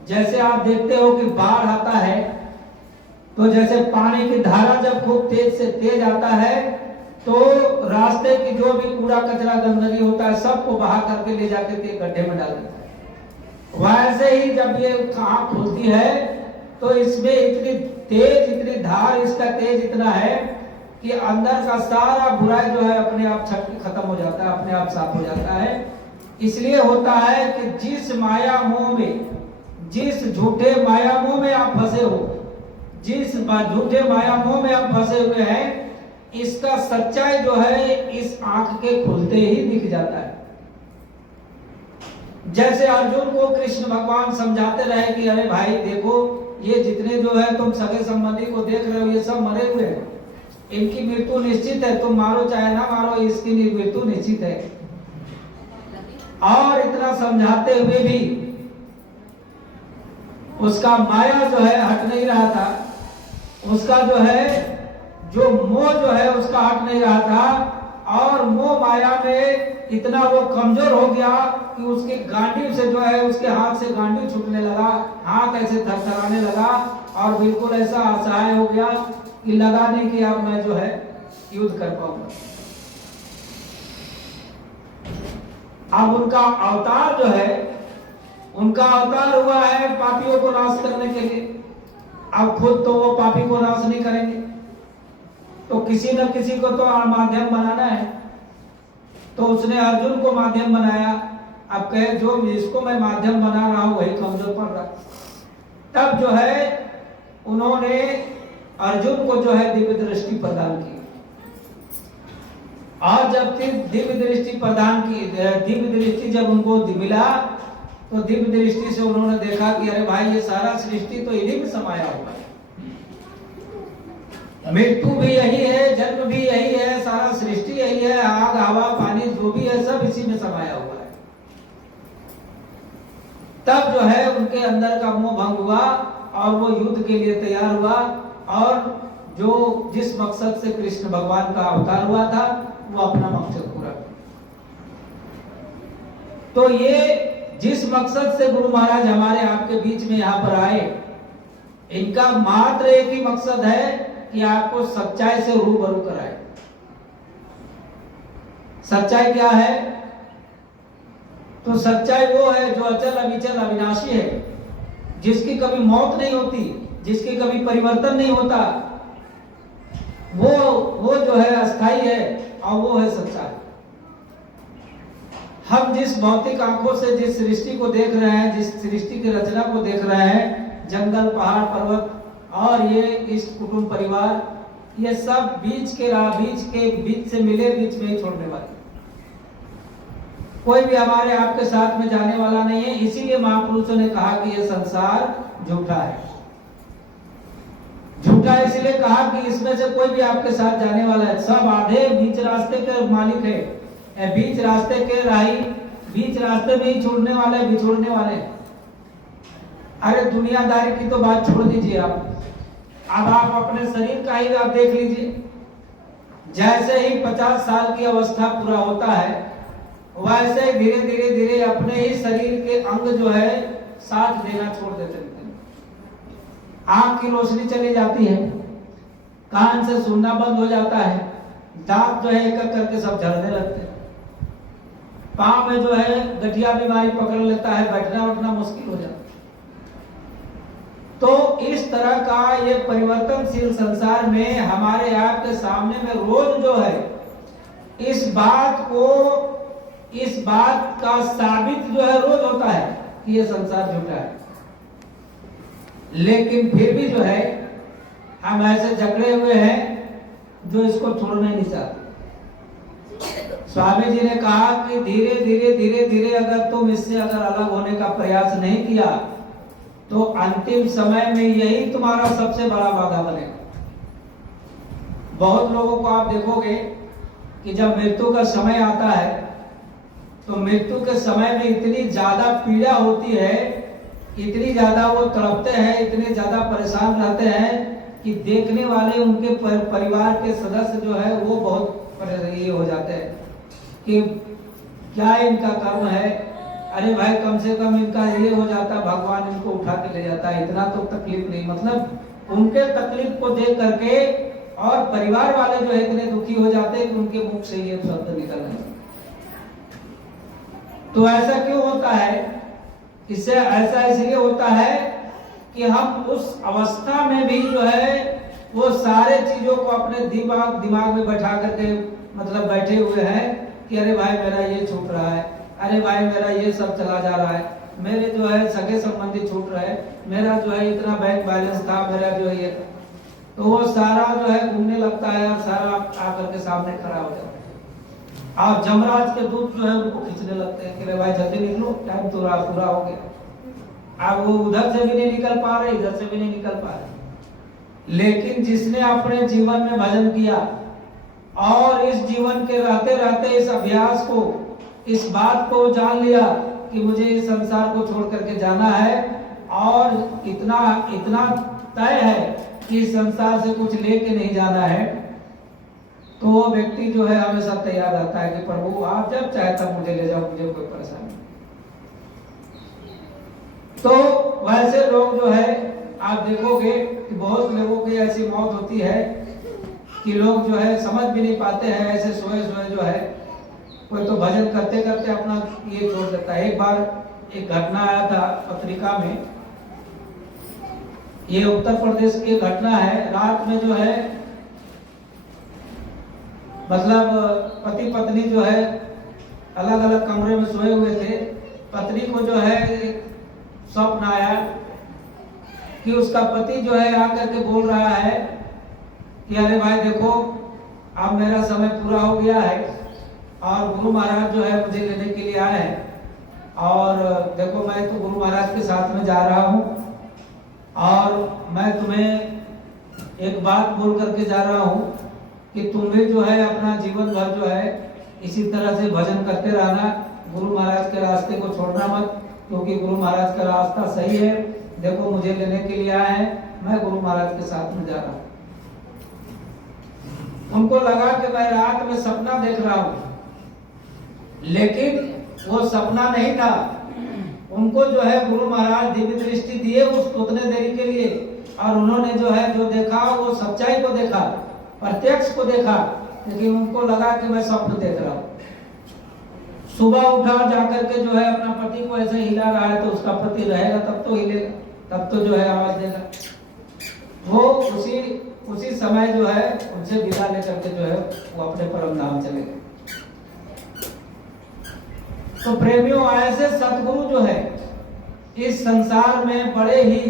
जैसे आप देखते हो कि बाढ़ आता है तो जैसे पानी की धारा जब खूब तेज से तेज आता है तो रास्ते की जो भी कूड़ा कचरा गंदगी होता है सबको बहा करके ले जाके के गड्ढे में डाल देता है। वैसे ही जब ये आंख खुलती है तो इसमें इतनी तेज, इतनी धार, इसका तेज इतना है कि अंदर का सारा बुराई जो है अपने आप छट के खत्म हो जाता है, अपने आप साफ हो जाता है। इसलिए होता है कि जिस माया मोह में, जिस झूठे माया मोह में आप फंसे हो, जिस झूठे माया मोह में आप फंसे हुए हैं, इसका सच्चाई जो है इस आंख के खुलते ही दिख जाता है। जैसे अर्जुन को कृष्ण भगवान समझाते रहे कि अरे भाई देखो ये जितने जो है तुम सगे संबंधी को देख रहे हो ये सब मरे हुए हैं, इनकी मृत्यु निश्चित है, तुम मारो चाहे ना मारो इसकी मृत्यु निश्चित है। और इतना समझाते हुए भी उसका माया जो है हट नहीं रहा था, उसका जो है जो मोह जो है उसका हट नहीं रहा था। और मोह माया में इतना वो कमजोर हो गया कि उसके गांडी से जो है उसके हाथ से गांडी छूटने लगा, हाथ ऐसे थरथराने लगा और बिल्कुल ऐसा असहाय हो गया कि लगा नहीं कि अब मैं जो है युद्ध कर पाऊंगा। अब उनका अवतार जो है, उनका अवतार हुआ है पापियों को नाश करने के लिए। अब खुद तो वो पापी को नाश नहीं करेंगे तो किसी न किसी को तो माध्यम बनाना है। तो उसने अर्जुन को माध्यम बनाया। अब कहे जो जिसको मैं माध्यम बना रहा हूं वही कमजोर पड़ रहा। तब जो है उन्होंने अर्जुन को जो है दिव्य दृष्टि प्रदान की। और जब दिव्य दृष्टि प्रदान की, दिव्य दृष्टि जब उनको मिला तो दिव्य दृष्टि से उन्होंने देखा कि अरे भाई ये सारा सृष्टि तो इन्हीं में समाया हुआ है, मृत्यु भी यही है, जन्म भी यही है, सारा सृष्टि यही है, आग हवा पानी जो भी है सब इसी में समाया हुआ है। तब जो है उनके अंदर का मोह भंग हुआ और वो युद्ध के लिए तैयार हुआ और जो जिस मकसद से कृष्ण भगवान का अवतार हुआ था वो अपना मकसद पूरा किया। तो ये जिस मकसद से गुरु महाराज हमारे आपके बीच में यहाँ पर आए, इनका मात्र एक ही मकसद है कि आपको सच्चाई से रूबरू कराए। सच्चाई क्या है? तो सच्चाई वो है जो अचल अविचल अविनाशी है, जिसकी मौत नहीं होती, जिसकी कभी परिवर्तन नहीं होता, वो जो है अस्थाई है और वो है सच्चाई। हम जिस भौतिक आंखों से जिस सृष्टि को देख रहे हैं, जिस सृष्टि की रचना को देख रहे हैं, जंगल पहाड़ पर्वत और ये इष्ट कुटुंब परिवार, ये सब बीच से मिले बीच में ही छोड़ने वाले, कोई भी हमारे आपके साथ में जाने वाला नहीं है। इसीलिए महापुरुषों ने कहा कि ये संसार झूठा है। झूठा इसलिए कहा कि इसमें से कोई भी आपके साथ जाने वाला है, सब आधे बीच रास्ते के मालिक है, बीच रास्ते के राही, बीच रास्ते में ही छोड़ने वाले, बिछोड़ने वाले। अरे दुनियादारी की तो बात छोड़ दीजिए आप, अब आप अपने शरीर का ही आप देख लीजिए। जैसे ही 50 साल की अवस्था पूरा होता है, वैसे ही धीरे धीरे धीरे अपने ही शरीर के अंग जो है साथ देना छोड़ देते हैं। आंख की रोशनी चली जाती है, कान से सुनना बंद हो जाता है, दांत जो है एक एक करके सब झड़ने लगते हैं, पांव में जो है गठिया बीमारी पकड़ लेता है, बैठना उठना मुश्किल हो जाता है। तो इस तरह का ये परिवर्तनशील संसार में हमारे आपके सामने में रोज जो है इस बात का साबित जो है रोज होता है कि ये संसार झूठा है। लेकिन फिर भी जो है हम ऐसे जकड़े हुए हैं जो इसको छोड़ना नहीं चाहते। स्वामी जी ने कहा कि धीरे धीरे धीरे धीरे अगर तुम इससे अगर अलग होने का प्रयास नहीं किया तो अंतिम समय में यही तुम्हारा सबसे बड़ा बाधा बनेगा। बहुत लोगों को आप देखोगे कि जब मृत्यु का समय आता है तो मृत्यु के समय में इतनी ज्यादा पीड़ा होती है, इतनी ज्यादा वो तड़पते हैं, इतने ज्यादा परेशान रहते हैं कि देखने वाले उनके परिवार के सदस्य जो है वो बहुत ये हो जाते हैं कि क्या इनका कर्म है। अरे भाई कम से कम इनका ये हो जाता, भगवान इनको उठा के ले जाता, इतना तो तकलीफ नहीं। मतलब उनके तकलीफ को देख करके और परिवार वाले जो है इतने दुखी हो जाते हैं कि उनके मुख से ये शब्द निकलने लगते। तो ऐसा क्यों होता है? इससे ऐसा इसलिए होता है कि हम उस अवस्था में भी जो है वो सारे चीजों को अपने दिमाग में बैठा करके मतलब बैठे हुए हैं कि अरे भाई मेरा ये छूट रहा है, अरे भाई मेरा ये सब चला जा रहा है, मेरे जो है सगे संबंधी छूट रहे हैं, मेरा जो है इतना बैंक बैलेंस था, मेरा जो है ये, तो वो सारा जो है घूमने लगता है और सारा आकर के सामने खड़ा हो जाता है। और जमराज के दूत जो है उनको खींचने लगते हैं कि अरे भाई जल्दी निकलो, टाइम तो पूरा हो गया। अब वो उधर से भी नहीं निकल पा रहे, इधर से भी नहीं निकल पा रहे। लेकिन जिसने अपने जीवन में भजन किया और इस जीवन के रहते रहते इस अभ्यास को, इस बात को जान लिया कि मुझे इस संसार को छोड़ करके जाना है और इतना तय है कि इस संसार से कुछ लेके नहीं जाना है, तो वो व्यक्ति जो है हमेशा तैयार रहता है कि प्रभु आप जब चाहे तब मुझे ले जाओ, मुझे कोई परेशानी नहीं। तो वैसे लोग जो है आप देखोगे कि बहुत लोगों की ऐसी मौत होती है कि लोग जो है समझ भी नहीं पाते हैं, ऐसे सोए सोए जो है कोई तो भजन करते करते अपना ये छोड़ देता है। एक बार एक घटना आया था पत्रिका में, ये उत्तर प्रदेश की घटना है। रात में जो है मतलब पति पत्नी जो है अलग अलग कमरे में सोए हुए थे। पत्नी को जो है स्वप्न आया कि उसका पति जो है आकर के बोल रहा है कि अरे भाई देखो अब मेरा समय पूरा हो गया है और गुरु महाराज जो है मुझे लेने के लिए आए हैं और देखो मैं तो गुरु महाराज के साथ में जा रहा हूँ और मैं तुम्हें एक बात बोल करके जा रहा हूँ कि तुम्हें जो है अपना जीवन भर जो है इसी तरह से भजन करते रहना, गुरु महाराज के रास्ते को छोड़ना मत, क्योंकि गुरु महाराज का रास्ता सही है। देखो मुझे लेने के लिए आए हैं, मैं गुरु महाराज के साथ में जा रहा हूँ। उनको लगा कि मैं रात में सपना देख रहा हूँ, लेकिन वो सपना नहीं था। उनको जो है गुरु महाराज दिव्य दृष्टि दिए उस उतने देरी के लिए, और उन्होंने जो है जो देखा वो सच्चाई को देखा, प्रत्यक्ष को देखा, लेकिन उनको लगा कि मैं स्वप्न देख रहा हूँ। सुबह उठा जाकर के जो है अपना पति को ऐसे हिला रहा है, तो उसका पति रहेगा तब तो हिलेगा, तब तो जो है आवाज देगा। वो उसी समय जो है उनसे विदा लेकर के जो है वो अपने परम धाम चले गए। तो प्रेमियों ऐसे सतगुरु जो है इस संसार में बड़े ही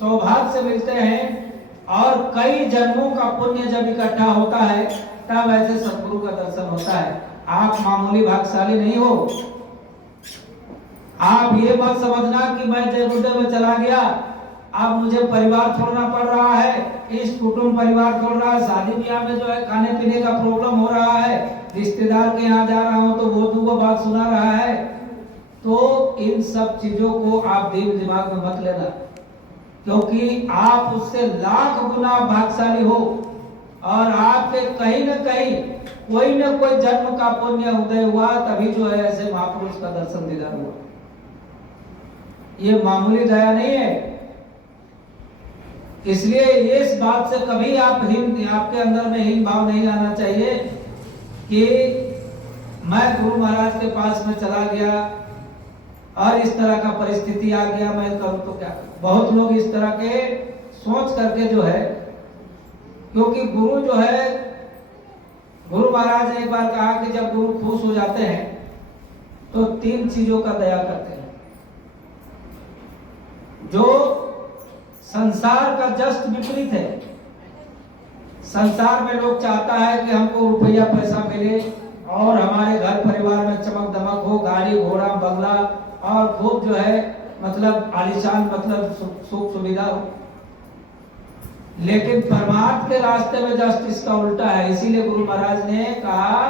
सौभाग्य से मिलते हैं, और कई जन्मों का पुण्य जब इकट्ठा होता है तब ऐसे सतगुरु का दर्शन होता है। आप मामूली भाग्यशाली नहीं हो। आप ये मत समझना कि मैं जय गुरुदेव में चला गया, अब मुझे परिवार छोड़ना पड़ रहा है, इस कुटुंब परिवार छोड़ रहा है, शादी ब्याह में जो है खाने पीने का प्रॉब्लम हो रहा है, रिश्तेदार के यहाँ जा रहा हूँ तो वो बात सुना रहा है। तो इन सब चीजों को आप दिल दिमाग में मत लेना, क्योंकि आप उससे लाख गुना भाग्यशाली हो और आपके कहीं न कहीं कोई न कोई जन्म का पुण्य उदय हुआ, तभी जो है ऐसे महापुरुष का दर्शन दीदार हुआ। ये मामूली दया नहीं है। इसलिए इस बात से कभी आपके अंदर में हीन भाव नहीं आना चाहिए कि मैं गुरु महाराज के पास में चला गया और इस तरह का परिस्थिति आ गया, मैं करूं तो क्या करूं। बहुत लोग इस तरह के सोच करके जो है, क्योंकि गुरु जो है, गुरु महाराज ने एक बार कहा कि जब गुरु खुश हो जाते हैं तो 3 चीजों का दया करते हैं। जो संसार का जस्ट विपरीत है। संसार में लोग चाहता है कि हमको रुपया पैसा मिले और हमारे घर परिवार में चमक दमक हो, गाड़ी घोड़ा बंगला और खूब जो है मतलब आलीशान, मतलब सुख सुविधा हो। लेकिन परमार्थ के रास्ते में जस्ट इसका उल्टा है। इसीलिए गुरु महाराज ने कहा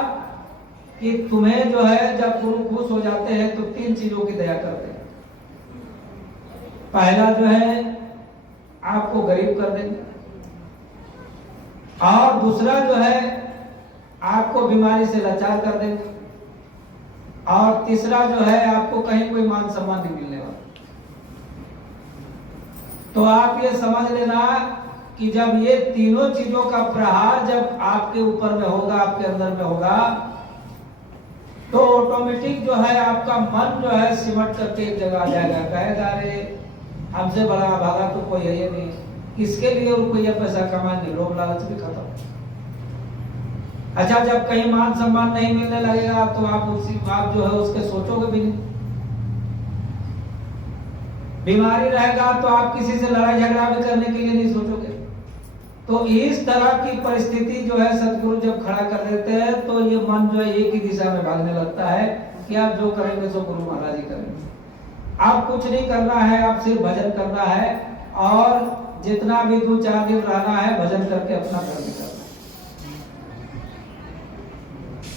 कि तुम्हें जो है जब गुरु खुश हो जाते हैं तो 3 चीजों की दया करते हैं। पहला जो है आपको गरीब कर देंगे, और दूसरा जो है आपको बीमारी से लाचार कर देंगे, और तीसरा जो है आपको कहीं कोई मान सम्मान नहीं मिलने वाला। तो आप ये समझ लेना कि जब ये तीनों चीजों का प्रहार जब आपके ऊपर में होगा, आपके अंदर में होगा, तो ऑटोमेटिक जो है आपका मन जो है सिमट करके एक जगह आ जाएगा। कहेगा अरे हमसे बड़ा भागा तो कोई है ही नहीं, किसके लिए रुपया पैसा कमाएंगे, लोभ लालच भी खत्म। अच्छा, जब कहीं मान सम्मान नहीं मिलने लगेगा तो आप जो है उसके सोचोगे भी नहीं। बीमारी रहेगा तो आप किसी से लड़ाई झगड़ा भी करने के लिए नहीं सोचोगे। तो इस तरह की परिस्थिति जो है सदगुरु जब खड़ा कर देते हैं तो ये मन जो है एक ही दिशा में भागने लगता है कि आप जो करेंगे सो गुरु महाराज ही करेंगे। आप कुछ नहीं करना है, आप सिर्फ भजन करना है, और जितना भी 2-4 दिन रहना है भजन करके अपना घर निकलना।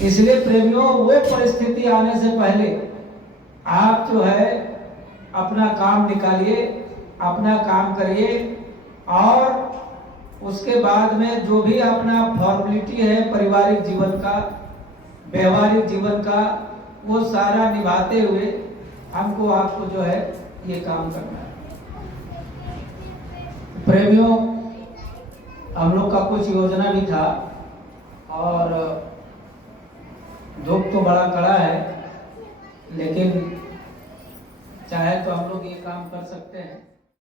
इसलिए प्रेमियों, वो परिस्थिति आने से पहले आप जो है अपना काम निकालिए, अपना काम करिए, और उसके बाद में जो भी अपना फॉर्मेलिटी है पारिवारिक जीवन का, व्यवहारिक जीवन का, वो सारा निभाते हुए आपको जो है ये काम करना है। प्रेमियों, हम लोग का कुछ योजना भी था और धूप तो बड़ा कड़ा है, लेकिन चाहे तो हम लोग ये काम कर सकते हैं।